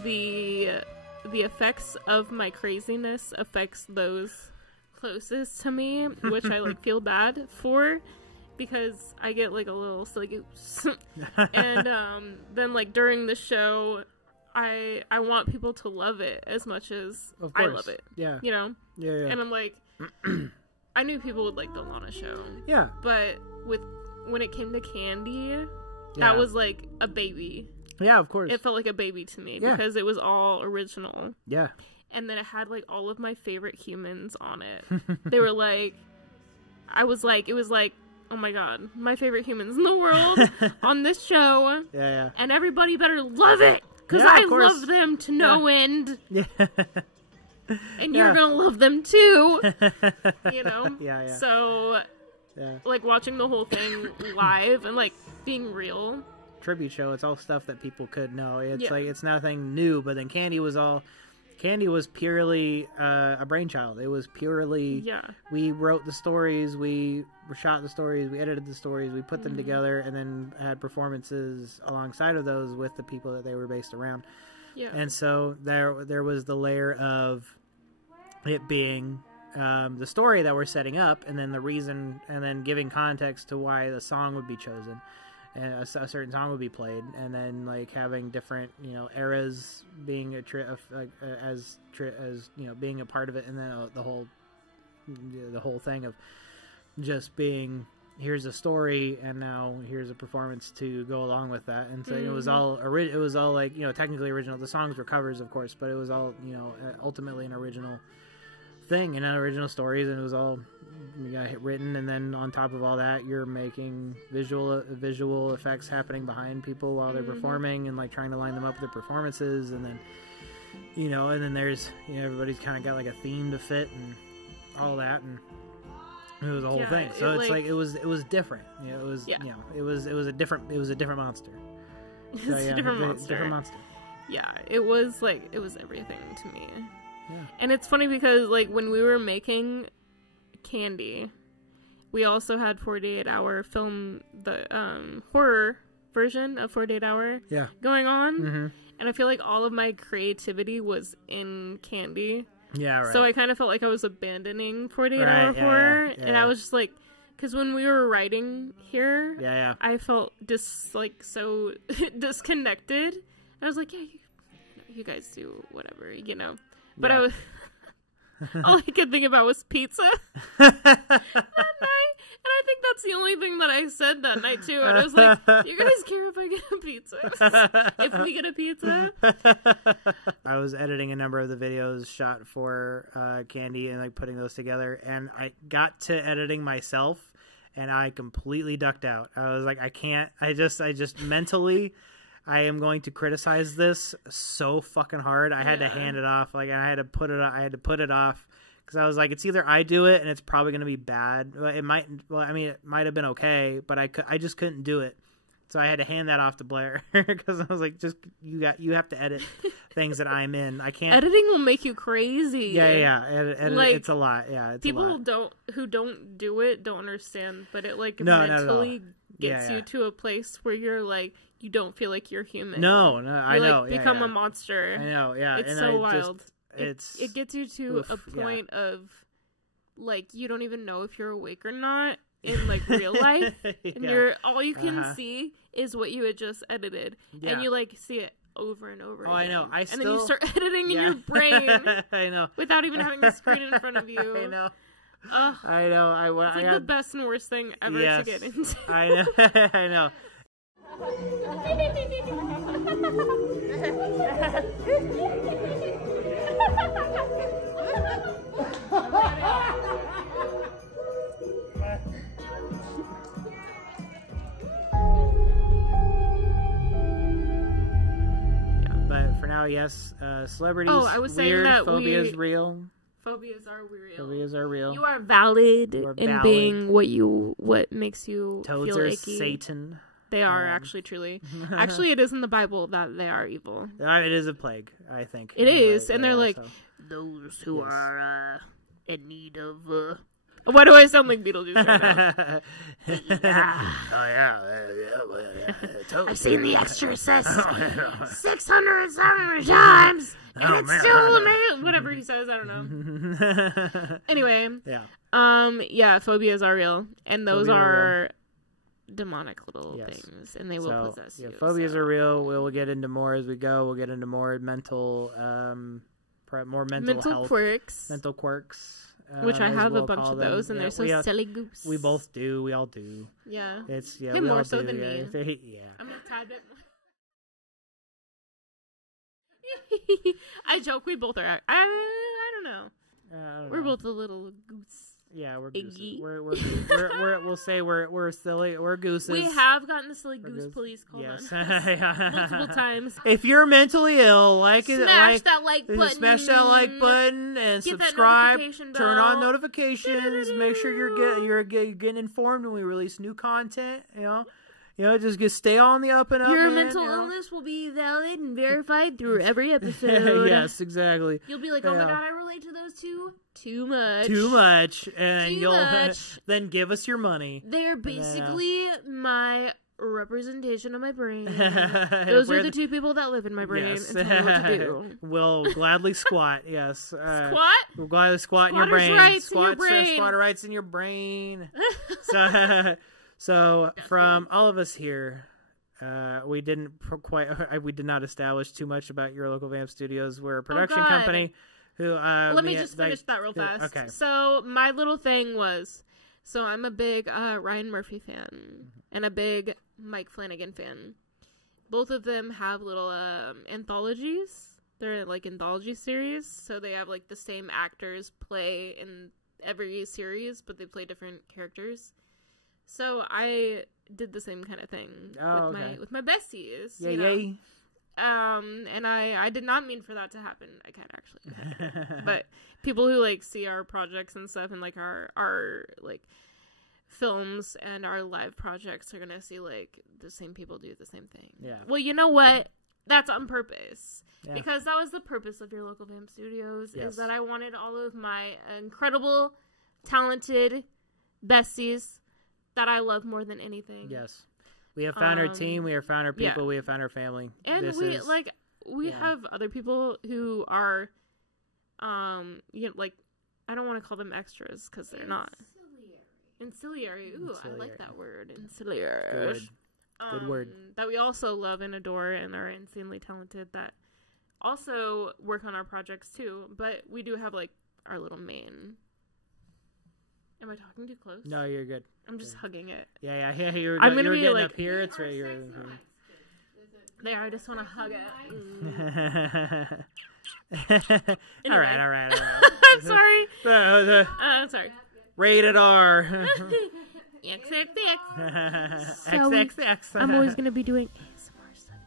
the effects of my craziness affects those closest to me, which I like feel bad for, because I get like a little silly and then like during the show I want people to love it as much as I love it. Yeah. You know? Yeah. And I'm like I knew people would like the Lana show. Yeah. But when it came to Candy, that was like a baby. Yeah, of course. It felt like a baby to me because it was all original. Yeah. And then it had like all of my favorite humans on it. They were like, it was like, oh my god, my favorite humans in the world on this show. Yeah. And everybody better love it, because I love them to no end. Yeah. And you're gonna love them too. You know? Yeah. So, like watching the whole thing live and like being real. Tribute show, it's all stuff that people could know. It's like, it's nothing new, but then Candy was purely a brainchild. It was purely we wrote the stories, we shot the stories, we edited the stories, we put them together, and then had performances alongside of those with the people that they were based around. And so there was the layer of it being the story that we're setting up, and then the reason, and then giving context to why the song would be chosen. And a certain song would be played, and then like having different, eras being as being a part of it, and then the whole thing of just being, here's a story, and now here's a performance to go along with that. And so it was all like, technically original. The songs were covers, of course, but it was all ultimately an original thing and original stories, and it was all written. And then on top of all that, you're making visual effects happening behind people while they're performing, and like trying to line them up with their performances. And then and then there's everybody's kind of got like a theme to fit and all that, and it was a whole thing. So it's like it was different. It was a different monster. It's a different monster. Yeah, it was everything to me. Yeah. And it's funny because like when we were making Candy, we also had 48 Hour film, the horror version of 48 Hour going on. And I feel like all of my creativity was in Candy. Yeah, right. So I kind of felt like I was abandoning 48 Hour horror. And I was just like, because when we were writing here, I felt so disconnected. I was like, you guys do whatever, But I was all I could think about was pizza that night, and I think that's the only thing that I said that night too. And I was like, "You guys care if I get a pizza? If we get a pizza?" I was editing a number of the videos shot for Candy and like putting those together, and I got to editing myself, and I completely ducked out. I was like, I can't. I just mentally. I am going to criticize this so fucking hard. I had to hand it off. Like, I had to put it off because I was like, it's either I do it and it's probably going to be bad. It might have been okay, but I just couldn't do it. So I had to hand that off to Blair because I was like, you have to edit things that I'm in. I can't. Editing will make you crazy. Yeah. It's a lot. Yeah, it's people a lot. who don't do it don't understand, but it mentally gets you to a place where you're like, you don't feel like you're human. No, I know. Become a monster. I know, yeah. It's so wild. It gets you to a point of, like, you don't even know if you're awake or not in, like, real life. And all you can see is what you had just edited. Yeah. And you, like, see it over and over again. I know. And then you start editing in your brain. I know. Without even having the screen in front of you. I know. I know. It's like the best and worst thing ever to get into. I know. I know. But for now, yes, celebrities. Oh, I was saying weird, that phobias real. Phobias are real. Phobias are real. You are valid You are in valid. being what makes you Toads feel are icky. Satan. They are actually, truly. Actually, it is in the Bible that they are evil. It is a plague, I think. It is, and they're like, those who are in need of... Why do I sound like Beetlejuice right now? Oh, yeah. I've seen The Exorcist 607 times, and it's still amazing. Whatever he says, I don't know. Anyway, yeah, phobias are real, and those are demonic little things, and they will possess you. Phobias are real. We'll get into more as we go. We'll get into more mental health quirks. Mental quirks. Which I have we'll a bunch of call those, them. and they're so silly goose. We both do. We all do. Yeah. It's Him we more all so do. than me. Yeah. I'm a tad bit more. I joke. We both are. I don't know. We're both a little goose. Yeah, we're Iggy. gooses. We'll say we're silly. We're gooses. We have gotten the silly goose police call yes. on multiple times. If you're mentally ill, smash that like button. Smash that like button and Get subscribe. That turn on notifications. Make sure you're getting informed when we release new content. You know, just stay on the up and up. Your man, mental illness will be valid and verified through every episode. Yes, exactly. You'll be like, oh my god, I relate to those two too much, and then give us your money. They're basically my representation of my brain. Those are the two people that live in my brain and tell me what to do. We'll gladly squat. Yes, squat. We'll gladly squat in your brain. Squatter rights in your brain. So from all of us here, we did not establish too much about your local Vamp Studios. We're a production company who. Let me just finish that real fast. Okay. So my little thing was, I'm a big Ryan Murphy fan and a big Mike Flanagan fan. Both of them have little anthologies. They're like anthology series, so they have like the same actors play in every series, but they play different characters. So I did the same kind of thing with my besties. Yay. And I did not mean for that to happen. I kind of actually did. But people who like see our projects and stuff and like our like films and our live projects are gonna see like the same people do the same thing. Yeah. Well, you know what? That's on purpose. Yeah. Because that was the purpose of your local Vamp Studios, is that I wanted all of my incredible, talented besties that I love more than anything. Yes. We have found our team, we have found our people, we have found our family. And we have other people who are like, I don't want to call them extras because they're not. Ancillary. Ooh, I like that word. Ancillary. Good word. That we also love and adore and are insanely talented, that also work on our projects too. But we do have like our little main. Am I talking too close? No, you're good. I'm just hugging it. Yeah. You're I'm gonna be getting like, up here. It's right here. There, I just want to hug it. All right. I'm sorry. Sorry. Rated R. XXX. I'm always gonna be doing ASMR stuff.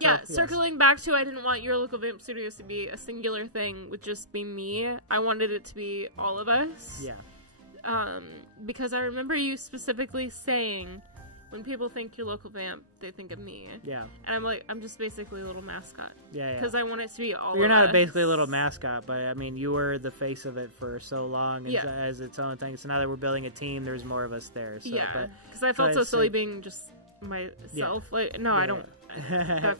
Yeah, circling back to, I didn't want your local Vamp Studios to be a singular thing with just be me. I wanted it to be all of us. Yeah. Because I remember you specifically saying, when people think your local Vamp, they think of me. Yeah. And I'm like, I'm just basically a little mascot. Yeah. Because I want it to be all You're of not us. basically a little mascot, but I mean, you were the face of it for so long as its own thing. So now that we're building a team, there's more of us there. So, because I felt so silly being just myself. Yeah. Like, no, I don't.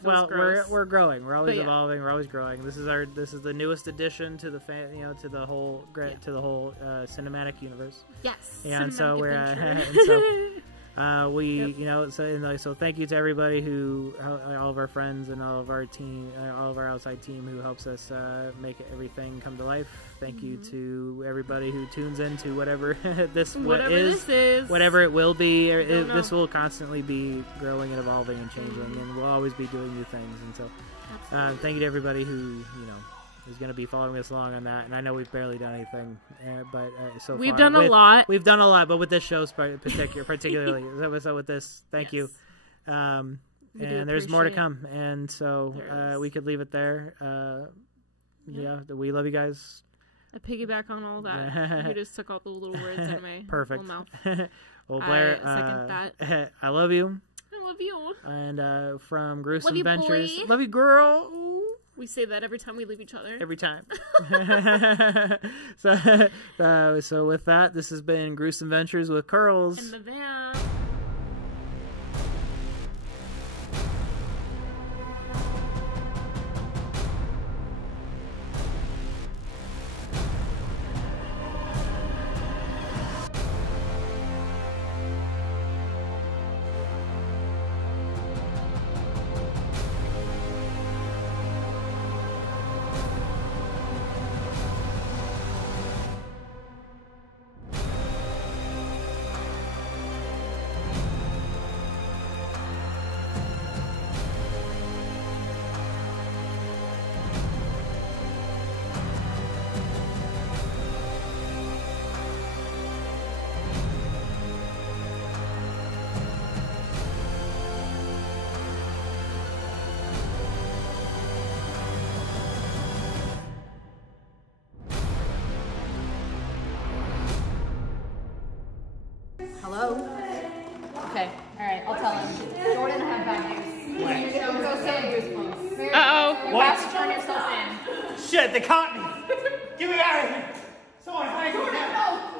Well, gross. we're growing. We're always evolving. We're always growing. This is the newest addition to the to the whole cinematic universe. Yes. Yeah, and so we're so thank you to everybody all of our friends and all of our team, all of our outside team who helps us make everything come to life. Thank you to everybody who tunes into whatever this is, whatever it will be. This will constantly be growing and evolving and changing, and we'll always be doing new things. And so, thank you to everybody who is going to be following us along on that. And I know we've barely done anything, but so we've far done a lot. We've done a lot, but with this show particularly, so with this, thank you. And there's more to come, and so we could leave it there. We love you guys. I piggyback on all that. You just took all the little words out of my Perfect. little mouth. Well, Blair, I second that. I love you. I love you. And from Gruesome Love you, Ventures, boy. love you, girl. Ooh. We say that every time we leave each other. Every time. So with that, this has been Gruesome Ventures with Curlz. In the van. Hello? Okay, alright, I'll tell him. Jordan, I have bad news. Go say Goosebumps. Uh-oh. You have to turn yourself in. Shit, they caught me. Get me out of here. Someone hide me. No!